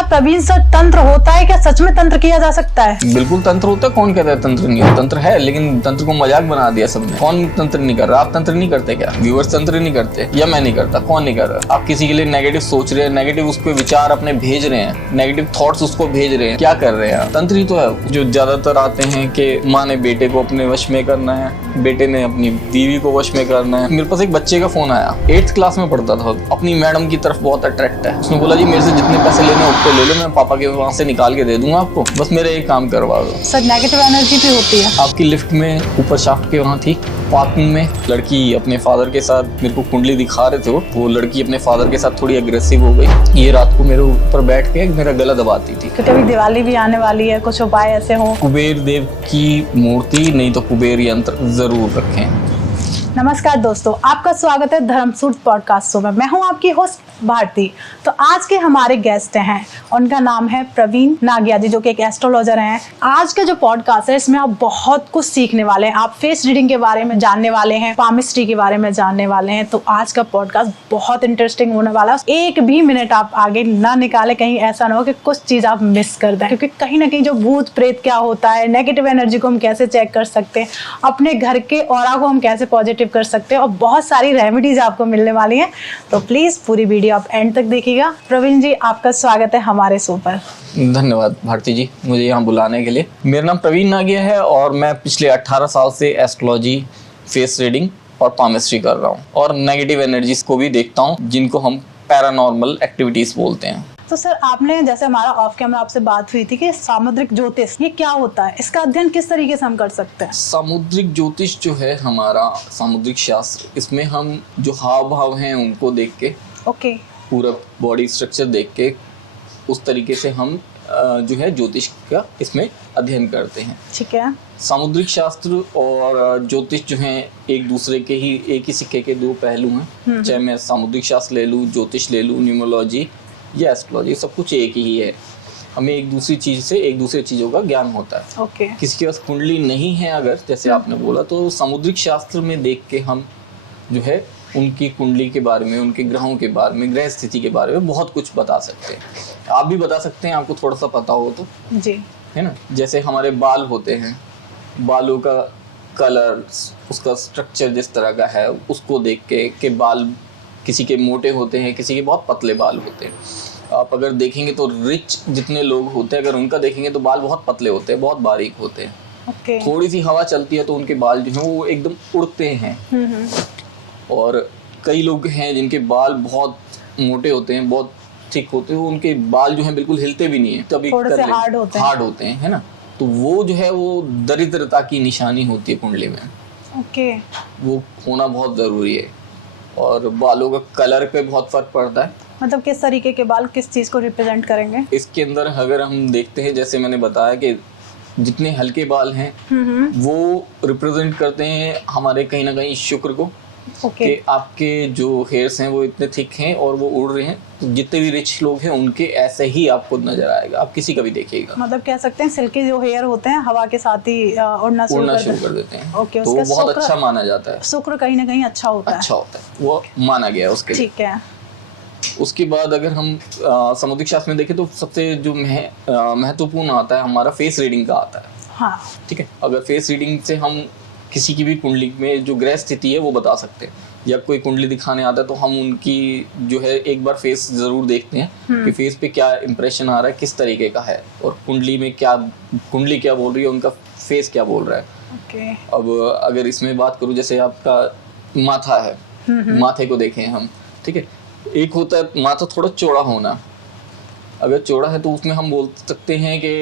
क्या प्रवीण सर तंत्र होता है? क्या सच में तंत्र किया जा सकता है? बिल्कुल तंत्र होता है। कौन कहता है तंत्र नहीं है? तंत्र है, लेकिन तंत्र को मजाक बना दिया सबने। कौन तंत्र नहीं कर रहा? आप तंत्र नहीं करते क्या? व्यूअर्स तंत्र नहीं करते या मैं नहीं करता? कौन नहीं कर रहा? आप किसी के लिए नेगेटिव सोच रहे हैं, नेगेटिव उस पर विचार अपने भेज रहे हैं, नेगेटिव थॉट्स उसको भेज रहे हैं, क्या कर रहे हैं? तंत्र ही तो है। जो ज्यादातर आते हैं कि माँ ने बेटे को अपने वश में करना है, बेटे ने अपनी बीवी को वश में करना है। मेरे पास एक बच्चे का फोन आया, 8th क्लास में पढ़ता था, अपनी मैडम की तरफ बहुत अट्रैक्ट है। उसने बोला जी मेरे से जितने पैसे लेने उतने ले लो, मैं पापा के वहाँ से निकाल के दे दूंगा आपको, बस मेरा एक काम करवा दो। सर नेगेटिव एनर्जी भी होती है। आपकी लिफ्ट में ऊपर शाफ्ट के वहाँ थी, पार्किंग में लड़की अपने फादर के साथ मेरे को कुंडली दिखा रहे थे। वो लड़की अपने फादर के साथ थोड़ी अग्रेसिव हो गई। ये रात को मेरे ऊपर बैठ के मेरा गला दबाती थी। क्योंकि अभी दिवाली भी आने वाली है, कुछ उपाय ऐसे हो? कुबेर देव की मूर्ति नहीं तो कुबेर यंत्र जरूर रखें। नमस्कार दोस्तों, आपका स्वागत है धर्मसूत्र पॉडकास्ट शो में। मैं हूं आपकी होस्ट भारती। तो आज के हमारे गेस्ट हैं, उनका नाम है प्रवीण नागिया जी, जो कि एक एस्ट्रोलॉजर हैं। आज का जो पॉडकास्ट है इसमें आप बहुत कुछ सीखने वाले हैं। आप फेस रीडिंग के बारे में जानने वाले हैं, पामिस्ट्री के बारे में जानने वाले हैं। तो आज का पॉडकास्ट बहुत इंटरेस्टिंग होने वाला है। एक भी मिनट आप आगे ना निकाले, कहीं ऐसा ना हो कि कुछ चीज आप मिस कर दें, क्योंकि कहीं ना कहीं जो भूत प्रेत क्या होता है, नेगेटिव एनर्जी को हम कैसे चेक कर सकते हैं, अपने घर के ऑरा को हम कैसे पॉजिटिव कर सकते हैं, और बहुत सारी रेमेडीज आपको मिलने वाली हैं। तो प्लीज पूरी वीडियो आप एंड तक देखिएगा। प्रवीण जी, आपका स्वागत है हमारे शो पर। धन्यवाद भारती जी, मुझे यहाँ बुलाने के लिए। मेरा नाम प्रवीण नागिया है और मैं पिछले 18 साल से एस्ट्रोलॉजी, फेस रीडिंग और पामिस्ट्री कर रहा हूँ, और नेगेटिव एनर्जीज को भी देखता हूँ, जिनको हम पैरानॉर्मल एक्टिविटीज बोलते हैं। तो सर, आपने जैसे हमारा ऑफ कैमरा आपसे बात हुई थी कि सामुद्रिक ज्योतिष ये क्या होता है, इसका अध्ययन किस तरीके से हम कर सकते हैं? सामुद्रिक ज्योतिष जो है हमारा सामुद्रिक शास्त्र, इसमें हम जो हाव भाव हैं उनको देख के, ओके, पूरा बॉडी स्ट्रक्चर देख के, उस तरीके से हम जो है ज्योतिष का इसमें अध्ययन करते हैं। ठीक है। सामुद्रिक शास्त्र और ज्योतिष जो हैं एक दूसरे के ही, एक ही सिक्के के दो पहलू हैं। चाहे मैं सामुद्रिक शास्त्र ले लूँ, ज्योतिष ले लूँ, न्यूमरोलॉजी या एस्ट्रोलॉजी, सब कुछ एक ही है। हमें एक दूसरी चीज से एक दूसरे चीजों का ज्ञान होता है। ओके। किसी के पास कुंडली नहीं है अगर, जैसे आपने बोला, तो सामुद्रिक शास्त्र में देख के हम जो है उनकी कुंडली के बारे में, उनके ग्रहों के बारे में, ग्रह स्थिति के बारे में बहुत कुछ बता सकते हैं। आप भी बता सकते हैं, आपको थोड़ा सा पता हो तो, जी, है ना। जैसे हमारे बाल होते हैं, बालों का कलर, उसका स्ट्रक्चर जिस तरह का है, उसको देख के बाल किसी के मोटे होते हैं, किसी के बहुत पतले बाल होते हैं। आप अगर देखेंगे तो रिच जितने लोग होते हैं, अगर उनका देखेंगे तो बाल बहुत पतले होते हैं, बहुत बारीक होते हैं। ओके। थोड़ी सी हवा चलती है तो उनके बाल जो हैं वो एकदम उड़ते हैं। और कई लोग हैं जिनके बाल बहुत मोटे होते हैं, बहुत थिक होते हैं, उनके बाल जो हैं बिल्कुल हिलते भी नहीं है, तभी थोड़े से हार्ड होते हैं, है ना। तो वो जो है वो दरिद्रता की निशानी होती है कुंडली में। ओके। वो होना बहुत जरूरी है। और बालों का कलर पे बहुत फर्क पड़ता है। मतलब किस तरीके के बाल किस चीज को रिप्रेजेंट करेंगे? इसके अंदर अगर हम देखते हैं, जैसे मैंने बताया कि जितने हल्के बाल हैं वो रिप्रेजेंट करते हैं हमारे कहीं ना कहीं शुक्र को। ओके। कि आपके जो हेयर्स हैं वो इतने थिक हैं और वो उड़ रहे हैं, तो जितने भी रिच लोग हैं उनके ऐसे ही आपको नजर आएगा, आप किसी का भी देखिएगा। मतलब कह सकते हैं सिल्की जो हेयर होते हैं हवा के साथ ही उड़ना शुरू कर देते हैं। ओके। तो वो बहुत अच्छा माना जाता है। शुक्र कहीं ना कहीं अच्छा होता है, वो माना गया है उसके लिए। ठीक है। उसके बाद अगर हम सामुद्रिक शास्त्र में देखें तो सबसे जो महत्वपूर्ण आता है हमारा फेस रीडिंग का आता है। हाँ, ठीक है। अगर फेस रीडिंग से हम किसी की भी कुंडली में जो ग्रह स्थिति है वो बता सकते हैं, या कोई कुंडली दिखाने आता है तो हम उनकी जो है एक बार फेस जरूर देखते हैं कि फेस पे क्या इंप्रेशन आ रहा है, किस तरीके का है, और कुंडली में क्या, कुंडली क्या बोल रही है, उनका फेस क्या बोल रहा है। ओके। अब अगर इसमें बात करूं, जैसे आपका माथा है, माथे को देखें हम, ठीक है। एक होता है माथा थोड़ा चौड़ा होना। अगर चौड़ा है तो उसमें हम बोल सकते हैं कि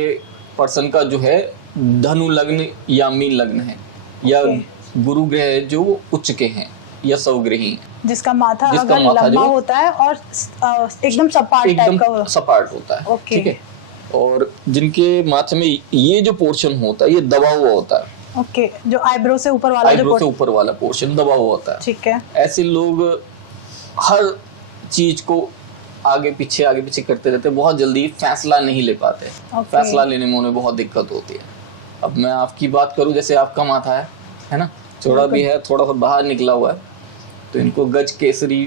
पर्सन का जो है धनु लग्न या मीन लग्न है, या गुरु ग्रह जो उच्च के हैं, या सौग्रही, जिसका माथा अगर लंबा होता है और एकदम सपाट होता है, ठीक है। और जिनके माथे में ये जो पोर्शन होता है ये दबा हुआ होता है। ओके। जो आईब्रो से ऊपर वाला पोर्शन दबा हुआ होता है, ठीक है। ऐसे लोग हर चीज को आगे पीछे करते रहते हैं, बहुत जल्दी फैसला नहीं ले पाते। फैसला लेने में उन्हें बहुत दिक्कत होती है। अब मैं आपकी बात करूं, जैसे आपका माथा है ना, चौड़ा भी है, थोड़ा सा बाहर निकला हुआ है, तो इनको गज केसरी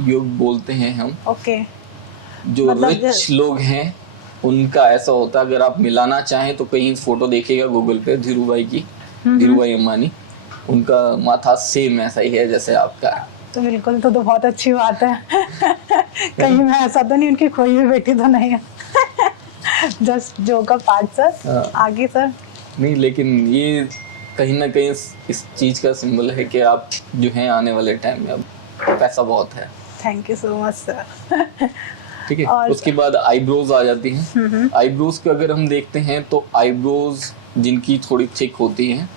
योग बोलते हैं हम। ओके। जो मतलब रिच लोग हैं उनका ऐसा होता है। अगर आप मिलाना चाहें तो कहीं फोटो देखिएगा गूगल पे धीरू भाई की, धीरू भाई अंबानी, उनका माथा सेम ऐसा ही है जैसे आपका है। तो बिल्कुल, तो बहुत अच्छी बात है। कहीं मैं ऐसा तो नहीं, उनकी कोई भी बेटी तो नहीं है। जस्ट जोक का पार्ट सर। हाँ। आगे सर। नहीं, लेकिन ये कहीं ना कहीं इस चीज का सिंबल है कि आप जो हैं आने वाले टाइम में अब पैसा बहुत है। Thank you so much sir. ठीक है। और उसके बाद आईब्रोज आ जाती हैं। आईब्रोज को अगर हम देखते हैं तो आईब्रोज जिनकी थोड़ी थिक होती हैं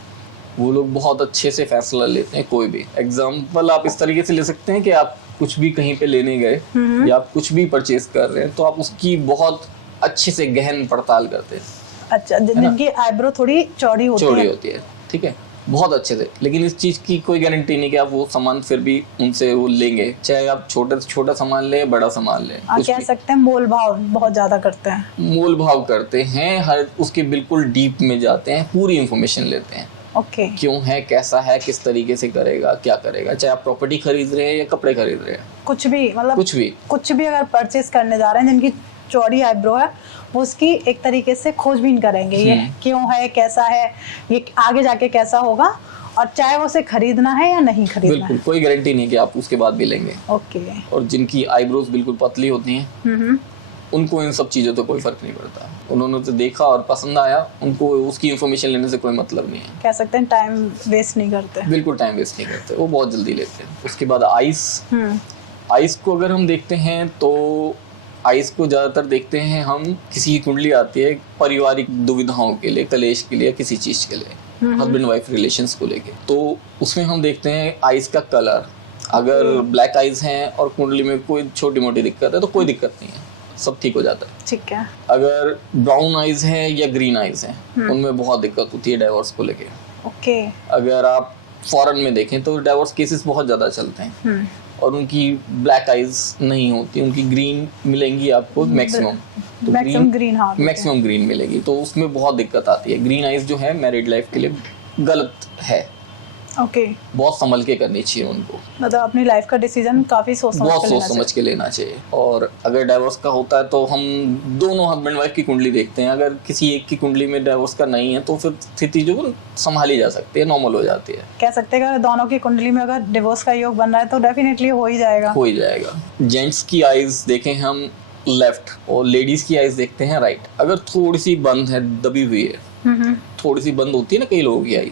वो लोग बहुत अच्छे से फैसला लेते हैं। कोई भी एग्जाम्पल आप इस तरीके से ले सकते हैं कि आप कुछ भी कहीं पे लेने गए या आप कुछ भी परचेज कर रहे हैं तो आप उसकी बहुत अच्छे से गहन पड़ताल करते हैं। अच्छा, जिनकी आईब्रो थोड़ी चौड़ी होती है, ठीक है, बहुत अच्छे से। लेकिन इस चीज की कोई गारंटी नहीं कि आप वो सामान फिर भी उनसे वो लेंगे, चाहे आप छोटे से छोटा सामान ले बड़ा सामान ले। आप कह सकते हैं मोल भाव बहुत ज्यादा करते हैं। मोल भाव करते हैं, हर उसके बिल्कुल डीप में जाते हैं, पूरी इंफॉर्मेशन लेते हैं। ओके। क्यों है, कैसा है, किस तरीके से करेगा, क्या करेगा, चाहे आप प्रॉपर्टी खरीद रहे हैं या कपड़े खरीद रहे हैं, कुछ भी, मतलब कुछ भी अगर परचेज करने जा रहे हैं जिनकी चौड़ी आईब्रो है वो उसकी एक तरीके से खोजबीन करेंगे, ये क्यों है, कैसा है, ये आगे जाके कैसा होगा, और चाहे वो उसे खरीदना है या नहीं खरीदना बिल्कुल कोई गारंटी नहीं कि आप उसके बाद भी लेंगे। ओके। और जिनकी आईब्रोज बिल्कुल पतली होती हैं उनको इन सब चीज़ों तो कोई फर्क नहीं पड़ता। उन्होंने तो देखा और पसंद आया, उनको उसकी इन्फॉर्मेशन लेने से कोई मतलब नहीं है। कह सकते हैं टाइम वेस्ट नहीं करते। बिल्कुल टाइम वेस्ट नहीं करते, वो बहुत जल्दी लेते हैं। उसके बाद आइस को अगर हम देखते हैं तो आइस को ज़्यादातर देखते हैं हम, किसी की कुंडली आती है पारिवारिक दुविधाओं के लिए, कलेश के लिए, किसी चीज़ के लिए, हस्बैंड वाइफ रिलेशंस को लेके, तो उसमें हम देखते हैं आइस का कलर। अगर ब्लैक आइज हैं और कुंडली में कोई छोटी मोटी दिक्कत है तो कोई दिक्कत नहीं है, सब ठीक हो जाता है। ठीक है। अगर ब्राउन आइज हैं या ग्रीन आइज हैं उनमें बहुत दिक्कत होती है डाइवोर्स को लेके। ओके। अगर आप फॉरेन में देखें तो डाइवोर्स केसेस बहुत ज़्यादा चलते हैं और उनकी ब्लैक आइज नहीं होती, उनकी ग्रीन मिलेंगी आपको मैक्सिमम। तो मैक्सिमम ग्रीन मिलेगी, तो उसमें बहुत दिक्कत आती है। ग्रीन आइज जो है मैरिड लाइफ के लिए गलत है। ओके। बहुत संभल के करनी चाहिए उनको, मतलब अपनी लाइफ का डिसीजन काफी सोच समझ के लेना चाहिए। और अगर डाइवोर्स का होता है तो हम दोनों हस्बैंड वाइफ की कुंडली देखते हैं। अगर किसी एक की कुंडली में डाइवोर्स का नहीं है तो फिर स्थिति जो संभाली जा सकती है, नॉर्मल हो जाती है। कह सकते हैं कि दोनों की कुंडली में अगर डिवोर्स का योग बन रहा है तो डेफिनेटली हो ही जाएगा। जेंट्स की आइज देखें हम लेफ्ट और लेडीज की आइज देखते हैं राइट। अगर थोड़ी सी बंद है, दबी हुई है, थोड़ी सी बंद होती है ना कई लोगों की आइज,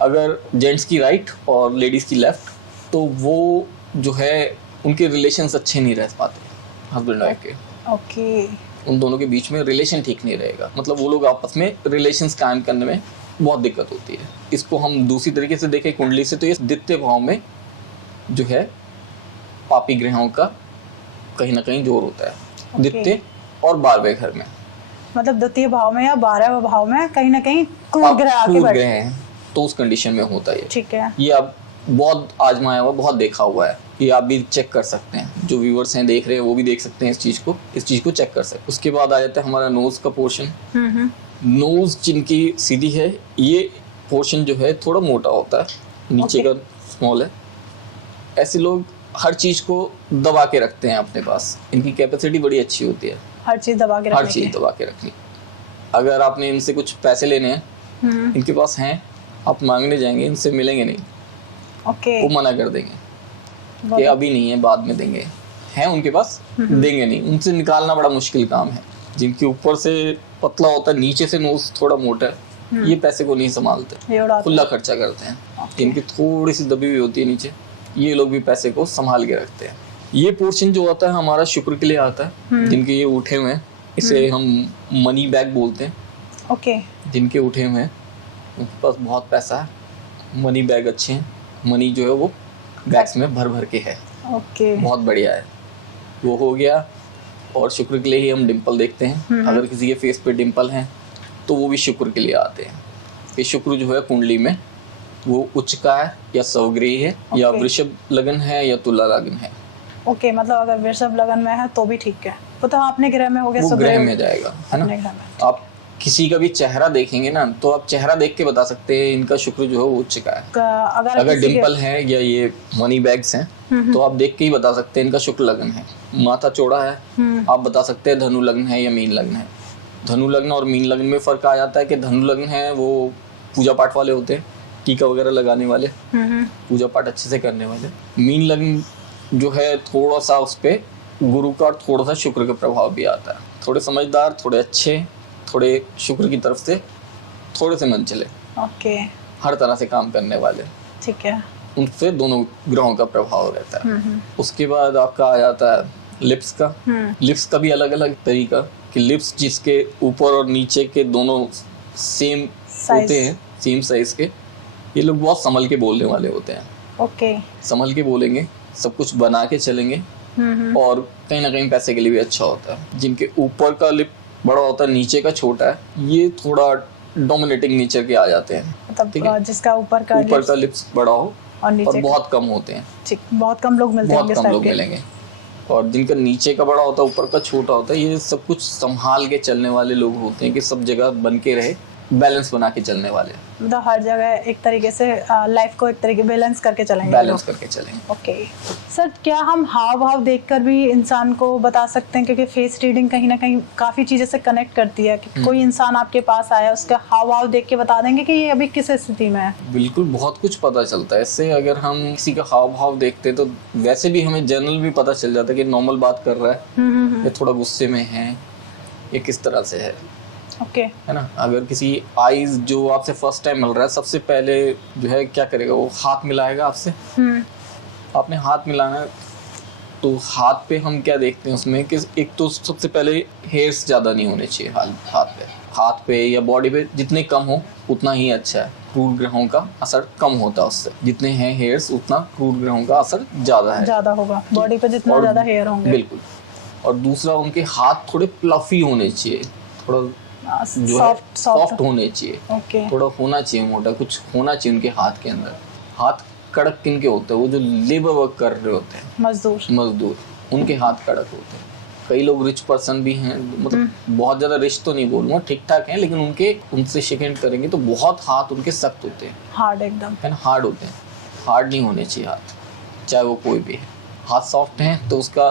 अगर जेंट्स की राइट और लेडीज़ की लेफ्ट तो वो जो है उनके रिलेशंस अच्छे नहीं रह पाते हस्बैंड वाइफ के। ओके। उन दोनों के बीच में रिलेशन ठीक नहीं रहेगा, मतलब वो लोग आपस में रिलेशंस कायम करने में बहुत दिक्कत होती है। इसको हम दूसरी तरीके से देखें कुंडली से तो ये द्वितीय भाव में जो है पापी ग्रहों का कहीं ना कहीं जोर होता है। द्वितीय और 12वें घर में, मतलब द्वितीय भाव में या 12वें भाव में कहीं ना कहीं क्रूर ग्रह आके बैठे हैं तो उस कंडीशन में होता है। ठीक है। ये आप बहुत आजमाया हुआ, बहुत देखा हुआ है, ये आप भी चेक कर सकते हैं। जो व्यूअर्स हैं देख रहे हैं वो भी देख सकते हैं इस चीज़ को चेक कर सकते हैं। उसके बाद आ जाता है हमारा नोज का पोर्शन। नोज जिनकी सीधी है ये पोर्शन जो है थोड़ा मोटा होता है, नीचे का स्मॉल है। ऐसे लोग हर चीज़ को दबा के रखते हैं अपने पास, इनकी कैपेसिटी बड़ी अच्छी होती है हर चीज़ दबा के रखनी। अगर आपने इनसे कुछ पैसे लेने हैं, इनके पास हैं, आप मांगने जाएंगे, इनसे मिलेंगे नहीं। ओके। वो मना कर देंगे कि अभी नहीं है, बाद में देंगे। हैं उनके पास, देंगे नहीं। उनसे निकालना बड़ा मुश्किल काम है। जिनके ऊपर से पतला होता है, नीचे से नोज थोड़ा मोटा है, ये पैसे को नहीं संभालते, खुला खर्चा करते हैं। इनकी थोड़ी सी दबी हुई होती है नीचे, ये लोग भी पैसे को संभाल के रखते हैं। ये पोर्शन जो आता है हमारा शुक्र के लिए आता है। जिनके ये उठे हुए हैं इसे हम मनी बैग बोलते हैं। ओके। जिनके उठे हुए हैं उनके पास बहुत पैसा है, मनी बैग अच्छे हैं, मनी जो है वो बैग्स में भर के है। ओके। बहुत बढ़िया है, वो हो गया। और शुक्र के लिए ही हम डिंपल देखते हैं। अगर किसी के फेस पे डिंपल हैं तो वो भी शुक्र के लिए आते हैं। ये शुक्र जो है कुंडली में वो उच्च का है या स्वग्रही है या वृषभ लगन है या तुला लगन है। ओके, मतलब अगर वृषभ लगन में है तो भी ठीक है, तो अपने ग्रह में हो गया, वो ग्रह में जाएगा, है ना। आप किसी का भी चेहरा देखेंगे ना तो आप चेहरा देख के बता सकते हैं इनका शुक्र जो है वो उच्च का है। अगर डिंपल है या ये मनी बैग्स हैं तो आप देख के ही बता सकते हैं इनका शुक्र लग्न है। माथा चौड़ा है, आप बता सकते हैं धनु लग्न है या मीन लग्न है। धनु लग्न और मीन लग्न में फर्क आ जाता है कि धनु लग्न है वो पूजा पाठ वाले होते हैं, टीका वगैरह लगाने वाले, पूजा पाठ अच्छे से करने वाले। मीन लग्न जो है थोड़ा सा उस पर गुरु का और थोड़ा सा शुक्र का प्रभाव भी आता है। थोड़े समझदार, थोड़े अच्छे, थोड़े शुक्र की तरफ से थोड़े से मन चले, ओके, हर तरह से काम करने वाले, ठीक है। उनसे दोनों ग्रहों का प्रभाव रहता है। उसके बाद आपका आ जाता है लिप्स का। लिप्स का भी अलग अलग तरीका कि लिप्स जिसके ऊपर और नीचे के दोनों सेम होते हैं, सेम साइज के, ये लोग बहुत संभल के बोलने वाले होते हैं। ओके, संभल के बोलेंगे, सब कुछ बना के चलेंगे और कहीं ना कहीं पैसे के लिए भी अच्छा होता है। जिनके ऊपर का लिप बड़ा होता है, नीचे का छोटा है, ये थोड़ा डोमिनेटिंग नेचर के आ जाते हैं। मतलब जिसका ऊपर का लिप्स बड़ा हो और नीचे और बहुत कम होते हैं, ठीक, बहुत कम लोग मिलते हैं, बहुत कम लोग मिलेंगे। और जिनका नीचे का बड़ा होता है, ऊपर का छोटा होता है, ये सब कुछ संभाल के चलने वाले लोग होते हैं कि सब जगह बन के रहे, बैलेंस बना के चलने वाले। मतलब हर जगह एक तरीके से लाइफ को एक तरीके बैलेंस करके चलेंगे, बैलेंस करके चलेंगे। ओके सर, क्या हम हाव भाव देखकर भी इंसान को बता सकते हैं? क्योंकि फेस रीडिंग कहीं ना कहीं काफ़ी चीज़ें से कनेक्ट करती है कि कोई इंसान आपके पास आया, उसका हाव भाव देख के बता देंगे कि ये अभी किस स्थिति में है? बिल्कुल, बहुत कुछ पता चलता है इससे। अगर हम किसी का हाव भाव देखते तो वैसे भी हमें जनरल भी पता चल जाता है कि नॉर्मल बात कर रहा है या थोड़ा गुस्से में है, ये किस तरह से है। ओके, है ना। अगर किसी आईज जो आपसे फर्स्ट टाइम मिल रहा है, सबसे पहले जो है क्या करेगा, वो हाथ मिलाएगा आपसे। आपने हाथ मिलाना है तो हाथ पे हम क्या देखते हैं उसमें कि एक तो सबसे पहले हेयर्स ज़्यादा नहीं होने चाहिए हाथ पे या बॉडी पे, जितने कम हो उतना ही अच्छा है। क्रूर ग्रहों का असर कम होता है उससे, जितने हैं हेयर्स उतना क्रूर ग्रहों का असर ज़्यादा होगा बॉडी पे जितना ज़्यादा हेयर होंगे। बिल्कुल। और दूसरा, उनके हाथ थोड़े प्लफी होने चाहिए, थोड़ा जो है सॉफ्ट होने चाहिए। ओके, थोड़ा होना चाहिए मोटा, कुछ होना चाहिए उनके हाथ के अंदर। हाथ कड़क किनके होते हैं? वो जो लेबर वर्क कर रहे होते हैं, मजदूर, उनके हाथ कड़क होते हैं। कई लोग रिच पर्सन भी हैं, मतलब बहुत ज़्यादा रिच तो नहीं बोलूँगा, ठीक ठाक हैं, लेकिन उनसे शिकायत करेंगे तो बहुत हाथ उनके सख्त होते हैं, हार्ड एकदम, है ना, हार्ड होते हैं। हार्ड नहीं होने चाहिए हाथ, चाहे वो कोई भी है। हाथ सॉफ्ट हैं तो उसका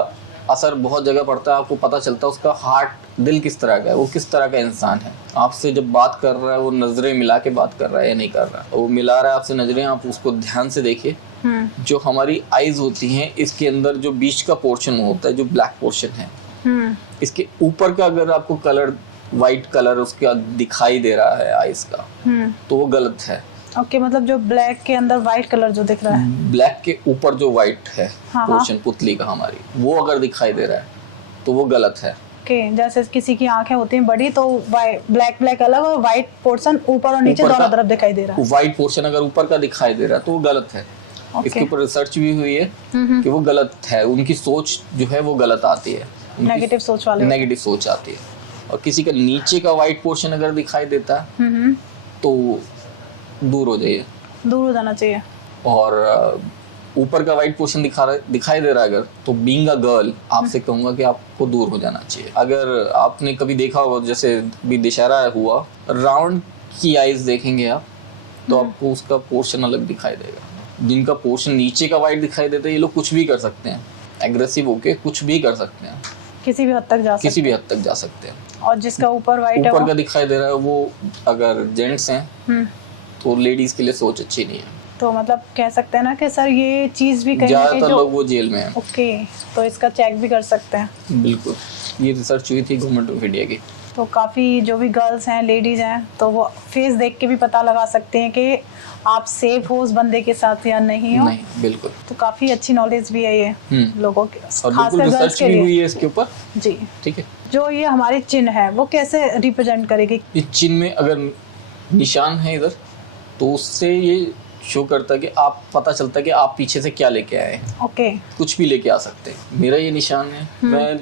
असर बहुत जगह पड़ता है, आपको पता चलता है उसका हार्ट, दिल किस तरह का है, वो किस तरह का इंसान है। आपसे जब बात कर रहा है, वो नज़रें मिला के बात कर रहा है या नहीं कर रहा है, वो मिला रहा है आपसे नज़रें, आप उसको ध्यान से देखिए। जो हमारी आईज होती हैं, इसके अंदर जो बीच का पोर्शन होता है, जो ब्लैक पोर्शन है, इसके ऊपर का अगर आपको कलर, वाइट कलर उसका दिखाई दे रहा है आईज का, तो वो गलत है। ओके, मतलब जो ब्लैक के अंदर व्हाइट कलर जो दिख रहा है, ब्लैक के ऊपर जो व्हाइट है पोर्शन, पुतली का हमारी, वो अगर दिखाई दे रहा है तो वो गलत है। ओके, जैसे किसी की आंखें होती हैं बड़ी तो ब्लैक अलग और व्हाइट पोर्शन ऊपर और नीचे दोनों तरफ दिखाई दे रहा है। व्हाइट पोर्शन अगर ऊपर का दिखाई दे रहा है तो वो गलत है। इसके ऊपर रिसर्च भी हुई है कि वो गलत है, उनकी सोच जो है वो गलत आती है, नेगेटिव सोच वाले, नेगेटिव सोच आती है। और किसी का नीचे का व्हाइट पोर्शन अगर दिखाई देता है तो दूर हो जाइए, दूर हो जाना चाहिए। और ऊपर का व्हाइट पोर्शन दिखाई दे रहा है अगर, तो बीइंग अ गर्ल आपसे कहूंगा कि आपको दूर हो जाना चाहिए। अगर आपने कभी देखा हो, जैसे भी दशहरा हुआ, राउंड की आईज देखेंगे आप तो आपको उसका पोर्शन अलग दिखाई देगा। जिनका पोर्शन नीचे का व्हाइट दिखाई देता है, ये लोग कुछ भी कर सकते हैं, एग्रेसिव होके कुछ भी कर सकते हैं, किसी भी हद तक जा सकते हैं। और जिसका ऊपर व्हाइट है, ऊपर का दिखाई दे रहा है, वो अगर जेंट्स हैं तो लेडीज के लिए सोच अच्छी नहीं है। तो मतलब कह सकते हैं ना कि सर ये चीज़ भी कहीं ज़्यादातर लोग वो जेल में हैं। ओके, तो इसका चेक भी कर सकते हैं। बिल्कुल, ये रिसर्च हुई थी गवर्नमेंट ऑफ इंडिया की। तो काफ़ी जो भी गर्ल्स हैं, लेडीज़ हैं, तो वो फेस देख के भी पता लगा सकते हैं कि आप सेफ हो उस बंदे के साथ या नहीं हो। नहीं, बिल्कुल। तो काफ़ी अच्छी नॉलेज भी है ये लोगों के, खासकर गर्ल्स के लिए हुई है इसके ऊपर जी। ठीक है, जो ये हमारी चिन्ह है वो कैसे रिप्रेजेंट करेगी? इस चिन्ह में अगर निशान है इधर, तो उससे ये शो करता है कि आप, पता चलता है कि आप पीछे से क्या लेके आए हैं। ओके, कुछ भी लेके आ सकते हैं। मेरा ये निशान है, मैं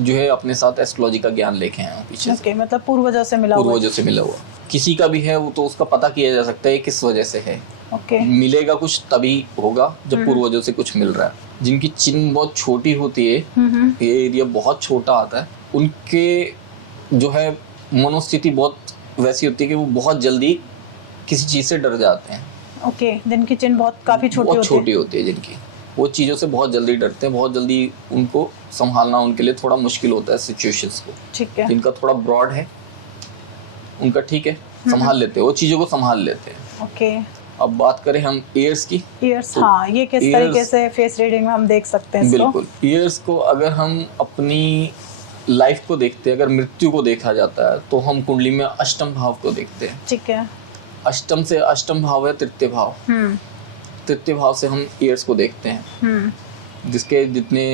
जो है अपने साथ एस्ट्रोलॉजी का ज्ञान लेके आया हूँ पीछे से। मतलब पूर्वजों से मिला हुआ। किसी का भी है वो तो उसका पता किया जा सकता है किस वजह से है। ओके, मिलेगा कुछ तभी होगा जब पूर्वजों से कुछ मिल रहा है। जिनकी चिन्ह बहुत छोटी होती है, ये एरिया बहुत छोटा आता है, उनके जो है मनोस्थिति बहुत वैसी होती है कि वो बहुत जल्दी किसी चीज़ से डर जाते हैं। ओके, जिनकी चिन्ह काफ़ी छोटी होती है जिनकी, वो चीज़ों से बहुत जल्दी डरते हैं, बहुत जल्दी उनको संभालना उनके लिए थोड़ा मुश्किल होता है सिचुएशंस को। ठीक है। जिनका थोड़ा ब्रॉड है उनका ठीक है, संभाल लेते हैं, वो चीज़ों को संभाल लेते हैं। ओके। अब बात करें हम ईयर्स की। ईयर्स, हाँ, ये किस तरीके से फेस रीडिंग में हम देख सकते हैं इसको? बिल्कुल, ईयर्स को अगर हम अपनी लाइफ को देखते हैं, अगर मृत्यु को देखा जाता है तो हम कुंडली में अष्टम भाव को देखते हैं। ठीक है। अष्टम से अष्टम भाव है तृतीय भाव। तृतीय भाव से हम ईयर्स को देखते हैं। जिसके जितने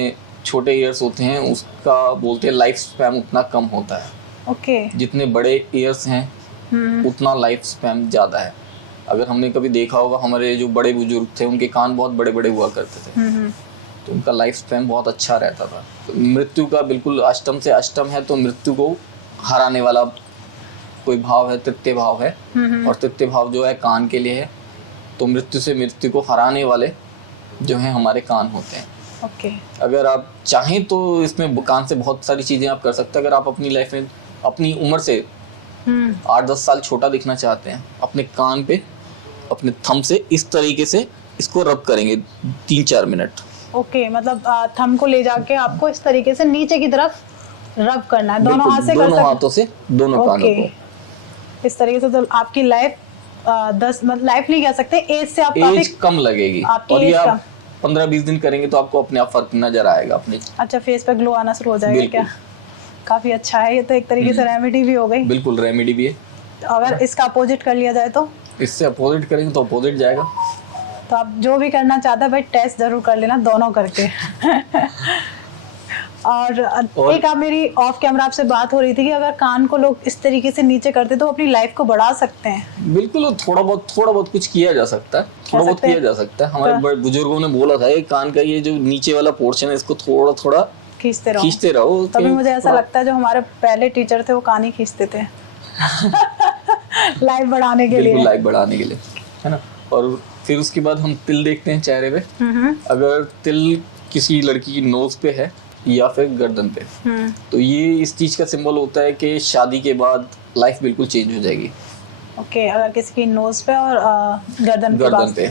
छोटे ईयर्स होते हैं उसका बोलते हैं लाइफ स्पैन उतना कम होता है। ओके। जितने बड़े ईयर्स हैं उतना लाइफ स्पैन ज़्यादा है। अगर हमने कभी देखा होगा, हमारे जो बड़े बुजुर्ग थे उनके कान बहुत बड़े बड़े हुआ करते थे, तो उनका लाइफ स्पैन बहुत अच्छा रहता था। तो मृत्यु का बिल्कुल अष्टम से अष्टम है, तो मृत्यु को हराने वाला कोई भाव है, तृतीय भाव है। और तृतीय भाव जो है कान के लिए है, तो मृत्यु से मृत्यु को हराने वाले जो हैं हमारे कान होते हैं। ओके। अगर आप चाहें तो इसमें कान से बहुत सारी चीज़ें आप कर सकते हैं। अगर आप अपनी लाइफ में अपनी उम्र से 8-10 साल छोटा दिखना चाहते हैं, अपने कान पे अपने थंब से इस तरीके से इसको रब करेंगे 3-4 मिनट। ओके, मतलब थंब को ले जाके आपको इस तरीके से नीचे की तरफ रब करना है, दोनों हाथ से कर दोनों हाथों से दोनों कानों को इस तरीके से। तो आपकी लाइफ 10 मतलब लाइफ नहीं कह सकते, एज से आप एज कम लगेगी। और ये आप 15-20 दिन करेंगे तो आपको अपने आप फर्क नजर आएगा अपने। अच्छा, फेस पे ग्लो आना शुरू हो जाएगा क्या? काफी अच्छा है ये तो, एक तरीके से रेमेडी भी हो गई। बिल्कुल रेमेडी भी है। अगर इसका अपोजिट कर लिया जाए तो? इससे अपोजिट करेंगे तो अपोजिट जाएगा। तो आप जो भी करना चाहते हैं भाई टेस्ट जरूर कर लेना दोनों करके। और एक आप मेरी ऑफ कैमरा आपसे बात हो रही थी कि अगर कान को लोग इस तरीके से नीचे करते तो अपनी लाइफ को बढ़ा सकते हैं। बिल्कुल, थोड़ा बहुत कुछ किया जा सकता है, थोड़ा बहुत किया जा सकता है। हमारे बड़े बुजुर्गों ने बोला था ये कान का ये जो नीचे वाला पोर्शन है इसको थोड़ा थोड़ा खींचते रहो। तभी मुझे ऐसा लगता है जो हमारे पहले टीचर थे वो कान ही खींचते थे। लाइफ बढ़ाने के लिए। बिल्कुल, लाइफ बढ़ाने के लिए, है ना। और फिर उसके बाद हम तिल देखते हैं चेहरे पे। अगर तिल किसी लड़की की नोज पे है या फिर गर्दन पे, तो ये इस चीज का सिंबल होता है कि शादी के बाद लाइफ बिल्कुल चेंज हो जाएगी। ओके, अगर किसी की नोज पे और गर्दन पे,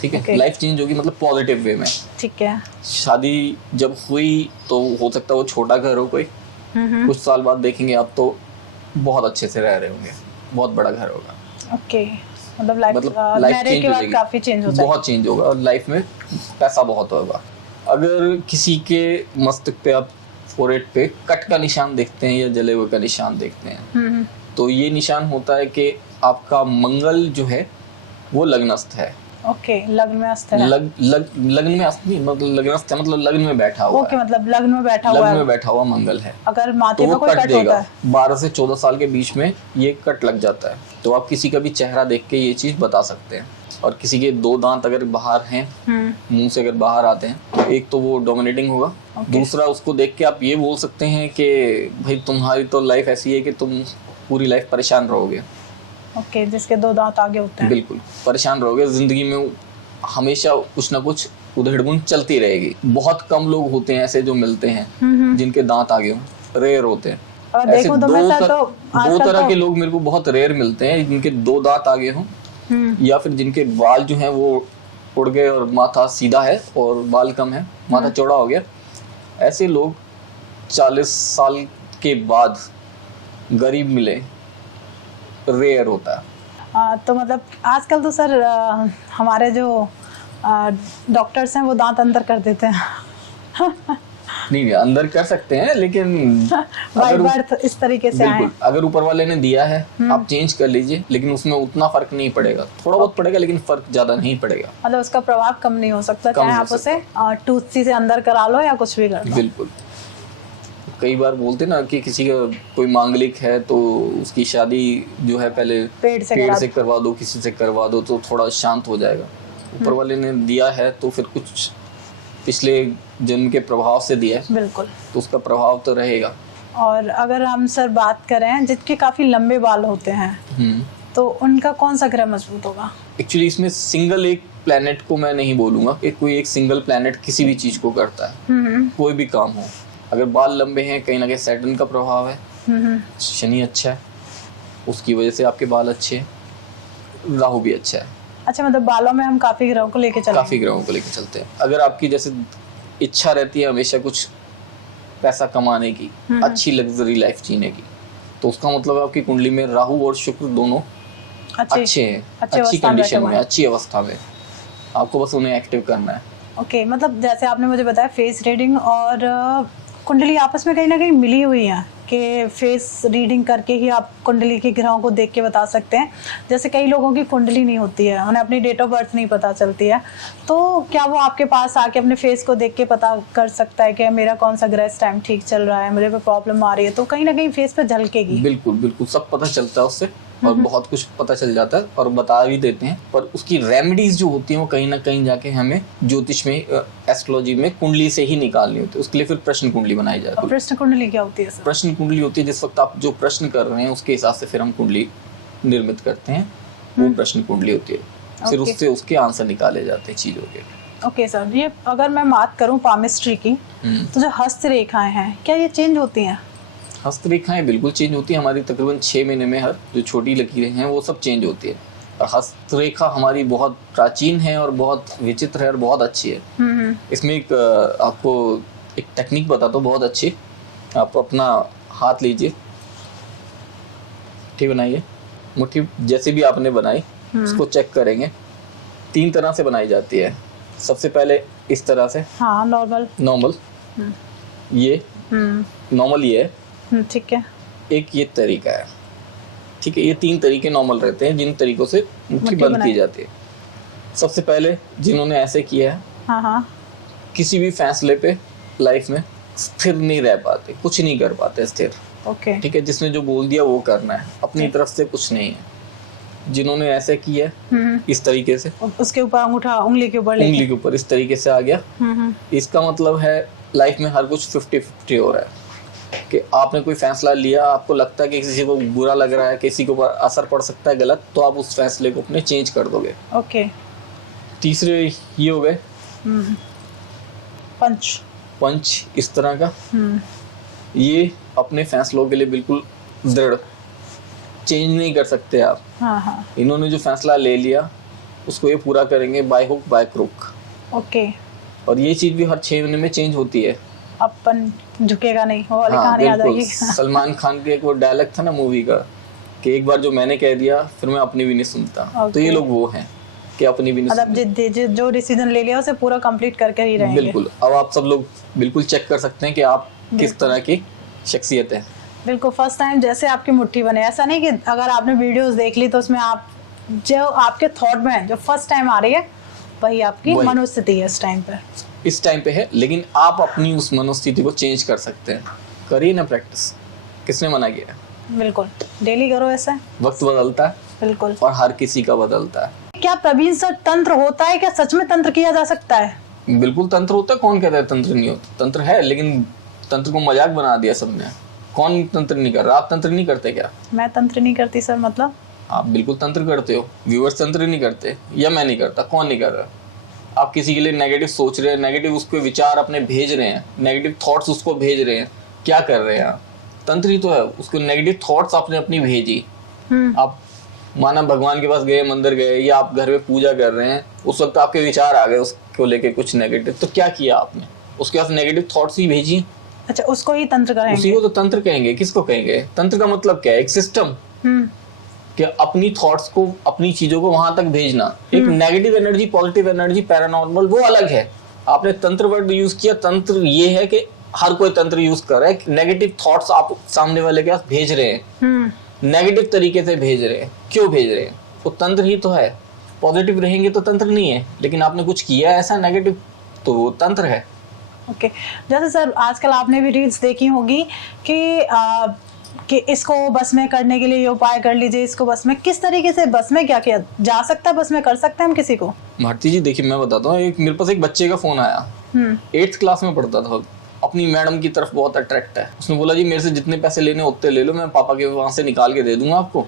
ठीक है, लाइफ चेंज होगी, मतलब पॉजिटिव वे में। ठीक है। शादी जब हुई तो हो सकता है वो छोटा घर हो कोई, कुछ साल बाद देखेंगे आप तो बहुत अच्छे से रह रहे होंगे, बहुत बड़ा घर होगा। ओके, मतलब लाइफ मैरिज के बाद काफी चेंज हो जाएगा, बहुत चेंज होगा और लाइफ में पैसा बहुत होगा। अगर किसी के मस्तक पे आप फोरहेड पे कट का निशान देखते हैं या जले हुए का निशान देखते हैं, तो ये निशान होता है कि आपका मंगल जो है वो लग्नस्थ है। ओके, लग्न में अस्त है। लग्न में अस्त नहीं, मतलब लग्नस्थ है, मतलब लग्न में बैठा हुआ। ओके, मतलब लग्न में बैठा हुआ है। लग्न में बैठा हुआ मंगल है। अगर माथे तो पे कोई कट होता है 12 से 14 साल के बीच में ये कट लग जाता है, तो आप किसी का भी चेहरा देख के ये चीज बता सकते हैं। और किसी के 2 दांत अगर बाहर हैं, मुंह से अगर बाहर आते हैं, तो एक तो वो डोमिनेटिंग होगा। दूसरा, उसको देख के आप ये बोल सकते हैं कि भाई तुम्हारी तो लाइफ ऐसी है कि तुम पूरी लाइफ परेशान रहोगे। ओके, जिसके 2 दांत आगे होते हैं, बिल्कुल परेशान रहोगे, जिंदगी में हमेशा कुछ ना कुछ उधेड़-बुन चलती रहेगी। बहुत कम लोग होते हैं ऐसे जो मिलते हैं जिनके दांत आगे हों, रेयर होते हैं। ऐसे दो तरह के लोग मेरे को बहुत रेयर मिलते हैं, जिनके 2 दांत आगे हों या फिर जिनके बाल जो हैं वो उड़ गए और माथा सीधा है और बाल कम है, माथा चौड़ा हो गया। ऐसे लोग 40 साल के बाद गरीब मिले, रेयर होता है। तो मतलब आजकल तो सर हमारे जो डॉक्टर्स हैं वो दांत अंदर कर देते हैं। नहीं, अंदर कर सकते हैं, लेकिन बाय बर्थ इस तरीके से आए। अगर ऊपर वाले ने दिया है आप चेंज कर लीजिए, लेकिन उसमें उतना फर्क नहीं पड़ेगा, थोड़ा बहुत पड़ेगा लेकिन फर्क ज्यादा नहीं पड़ेगा। मतलब उसका प्रभाव कम नहीं हो सकता, चाहे आप उसे टूथसी से अंदर करा लो या कुछ भी कर लो। बिल्कुल। कई बार बोलते ना कि किसी का कोई मांगलिक है तो उसकी शादी जो है पहले पेड़ से करवा दो, किसी से करवा दो तो थोड़ा शांत हो जाएगा। ऊपर वाले ने दिया है तो फिर कुछ पिछले जन्म के प्रभाव से दिया है, बिल्कुल, तो उसका प्रभाव तो रहेगा। और अगर हम सर बात करें जिनके काफी लंबे बाल होते हैं, तो उनका कौन सा ग्रह मजबूत होगा? एक्चुअली इसमें सिंगल एक प्लेनेट को मैं नहीं बोलूंगा कि कोई एक सिंगल प्लेनेट किसी भी चीज को करता है, कोई भी काम हो। अगर बाल लंबे हैं, कहीं ना कहीं सैटर्न का प्रभाव है, शनि अच्छा है, उसकी वजह से आपके बाल अच्छे हैं, राहु भी अच्छा है। अच्छा, मतलब बालों में हम काफी ग्रहों को लेके चलते हैं। काफी ग्रहों को लेकर चलते हैं। अगर आपकी जैसे इच्छा रहती है हमेशा कुछ पैसा कमाने की, अच्छी लग्जरी लाइफ जीने की, तो उसका मतलब आपकी कुंडली में राहु और शुक्र दोनों अच्छे हैं, अच्छी कंडीशन में, अच्छी अवस्था में। आपको बस उन्हें एक्टिव करना है। ओके, मतलब जैसे आपने मुझे बताया फेस रीडिंग और कुंडली आपस में कहीं ना कहीं मिली हुई है कि फेस रीडिंग करके ही आप कुंडली के ग्रहों को देख के बता सकते हैं। जैसे कई लोगों की कुंडली नहीं होती है, उन्हें अपनी डेट ऑफ बर्थ नहीं पता चलती है, तो क्या वो आपके पास आके अपने फेस को देख के पता कर सकता है कि मेरा कौन सा ग्रह इस टाइम ठीक चल रहा है, मुझे कोई प्रॉब्लम आ रही है, तो कहीं ना कहीं फेस पे झलकेगी। बिल्कुल बिल्कुल, सब पता चलता है उससे, और बहुत कुछ पता चल जाता है और बता भी देते हैं। पर उसकी रेमेडीज जो होती हैं वो कहीं ना कहीं जाके हमें ज्योतिष में, एस्ट्रोलॉजी में कुंडली से ही निकालनी होती है। उसके लिए फिर प्रश्न कुंडली बनाई जाती है। प्रश्न कुंडली क्या होती है सर? प्रश्न कुंडली होती है जिस वक्त आप जो प्रश्न कर रहे हैं उसके हिसाब से फिर हम कुंडली निर्मित करते हैं, वो प्रश्न कुंडली होती है। फिर उससे उसके आंसर निकाले जाते हैं चीजों के। ओके सर, ये अगर मैं बात करूं पामिस्ट्री की, तो जो हस्तरेखाएं हैं क्या ये चेंज होती हैं? हस्तरेखाएं बिल्कुल चेंज होती है हमारी, तकरीबन 6 महीने में हर जो छोटी लकीरें हैं वो सब चेंज होती है। और हस्तरेखा हमारी बहुत प्राचीन है और बहुत विचित्र है और बहुत अच्छी है। इसमें एक आपको एक टेक्निक बताता हूँ बहुत अच्छी। आप अपना हाथ लीजिए, मुट्ठी बनाइए, मुट्ठी जैसे भी आपने बनाई उसको चेक करेंगे। 3 तरह से बनाई जाती है। सबसे पहले इस तरह से, हाँ नॉर्मल, ये नॉर्मल ये है, ठीक है। एक ये तरीका है, ठीक है। ये 3 तरीके नॉर्मल रहते हैं जिन तरीकों से मुट्ठी बंद की जाती है। सबसे पहले जिन्होंने ऐसे किया है, हाँ, किसी भी फैसले पे लाइफ में स्थिर नहीं रह पाते, कुछ नहीं कर पाते स्थिर, ओके, ठीक है। जिसने जो बोल दिया वो करना है, अपनी तरफ से कुछ नहीं है। जिन्होंने ऐसे किया है इस तरीके से, उसके ऊपर अंगूठा उंगली के ऊपर इस तरीके से आ गया, इसका मतलब है लाइफ में हर कुछ 50-50 हो रहा है। कि आपने कोई फैसला लिया, आपको लगता है कि किसी को बुरा लग रहा है, किसी के ऊपर असर पड़ सकता है गलत, तो आप उस फैसले को अपने चेंज कर दोगे। ओके। तीसरे ये हो गए पंच इस तरह का, ये अपने फैसलों के लिए बिल्कुल दृढ़, चेंज नहीं कर सकते आप। हाँ। इन्होंने जो फैसला ले लिया उसको ये पूरा करेंगे by hook by crook. Okay. और ये चीज भी हर 6 महीने में चेंज होती है। अपन झुकेगा नहीं, वो वाली कहानी आ जाएगी। सलमान खान के एक वो डायलॉग था ना मूवी का, कि एक बार जो मैंने कह दिया फिर मैं अपनी भी नहीं सुनता। तो ये लोग वो हैं कि अपनी भी नहीं मतलब जो डिसीजन ले लिया उसे पूरा कंप्लीट करके ही रहेंगे। बिल्कुल। अब आप सब लोग बिल्कुल चेक कर सकते हैं कि आप किस तरह की शख्सियत है। बिल्कुल, फर्स्ट टाइम जैसे आपकी मुट्ठी बने, ऐसा नहीं कि अगर आपने वीडियोस देख ली तो उसमें आप जो आपके थॉट में जो फर्स्ट टाइम आ रही है वही आपकी मनोस्थिति है इस टाइम पे है। लेकिन आप अपनी उस मनोस्थिति को चेंज कर सकते हैं। करिए ना प्रैक्टिस, किसने मना किया? बिल्कुल, डेली करो ऐसा। वक्त बदलता है, बिल्कुल, और हर किसी का बदलता है। क्या प्रवीण सर तंत्र होता है? क्या सच में तंत्र किया जा सकता है? बिल्कुल तंत्र होता है। कौन कहता है तंत्र नहीं होता? तंत्र है, लेकिन तंत्र को मजाक बना दिया सबने। कौन तंत्र नहीं कर रहा? आप तंत्र नहीं करते क्या? मैं तंत्र नहीं करती सर। मतलब आप बिल्कुल तंत्र करते हो। व्यूअर्स तंत्र नहीं करते, या मैं नहीं करता? कौन नहीं कर रहा? आप किसी के लिए नेगेटिव सोच रहे हैं, नेगेटिव उस पर विचार अपने भेज रहे हैं, नेगेटिव थॉट्स उसको भेज रहे हैं, क्या कर रहे हैं आप? तंत्र ही तो है। उसको नेगेटिव थॉट्स आपने अपनी भेजी। आप माना भगवान के पास गए, मंदिर गए, या आप घर में पूजा कर रहे हैं, उस वक्त आपके विचार आ गए उसको लेके कुछ नेगेटिव, तो क्या किया आपने? उसके पास नेगेटिव थॉट्स ही भेजी। अच्छा, उसको ही तंत्र कहेंगे? उसी को तो तंत्र कहेंगे। किसको कहेंगे? तंत्र का मतलब क्या है? एक सिस्टम कि अपनी थॉट्स को, अपनी चीजों को वहां तक भेजना। एक negative energy, positive energy, paranormal, वो अलग है। आपने तंत्र वर्ड यूज किया। तंत्र ये है कि हर कोई तंत्र यूज कर रहा है। नेगेटिव थॉट्स आप सामने वाले के पास भेज रहे हैं, नेगेटिव तरीके से भेज रहे हैं। क्यों भेज रहे हैं? वो तंत्र ही तो है। पॉजिटिव रहेंगे तो तंत्र नहीं है, लेकिन आपने कुछ किया ऐसा नेगेटिव, तो वो तंत्र है। ओके। जैसे सर आजकल आपने भी रील्स देखी होगी कि इसको बस में करने के लिए ये उपाय कर लीजिए, इसको बस में, किस तरीके से बस में क्या किया जा सकता है? बस में कर सकते हैं हम किसी को? भारती जी देखिए, मैं बताता हूँ। मेरे पास एक बच्चे का फोन आया, 8th क्लास में पढ़ता था, अपनी मैडम की तरफ बहुत अट्रैक्ट है। उसने बोला जी मेरे से जितने पैसे लेने उतने ले लो, मैं पापा के वहां से निकाल के दे दूंगा आपको,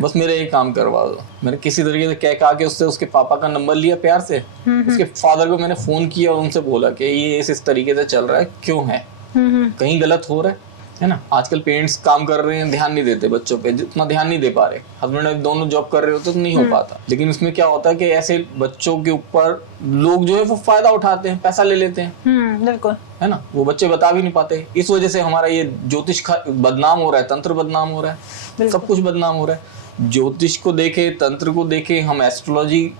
बस मेरा एक काम करवा दो। मैंने किसी तरीके से कह के उससे उसके पापा का नंबर लिया प्यार से। उसके फादर को मैंने फोन किया और उनसे बोला कि ये इस तरीके से चल रहा है, क्यों है, कहीं गलत हो रहा है? है ना। आजकल पेरेंट्स काम कर रहे हैं, ध्यान नहीं देते बच्चों पे, जितना ध्यान नहीं दे पा रहे। हस्बैंड वाइफ दोनों जॉब कर रहे होते तो नहीं हो पाता। लेकिन उसमें क्या होता है कि ऐसे बच्चों के ऊपर लोग जो है वो फायदा उठाते हैं, पैसा ले लेते हैं। बिल्कुल, है ना। वो बच्चे बता भी नहीं पाते। इस वजह से हमारा ये ज्योतिष बदनाम हो रहा है, तंत्र बदनाम हो रहा है, सब कुछ बदनाम हो रहा है। ज्योतिष को देखे, तंत्र को देखे, हम एस्ट्रोलॉजी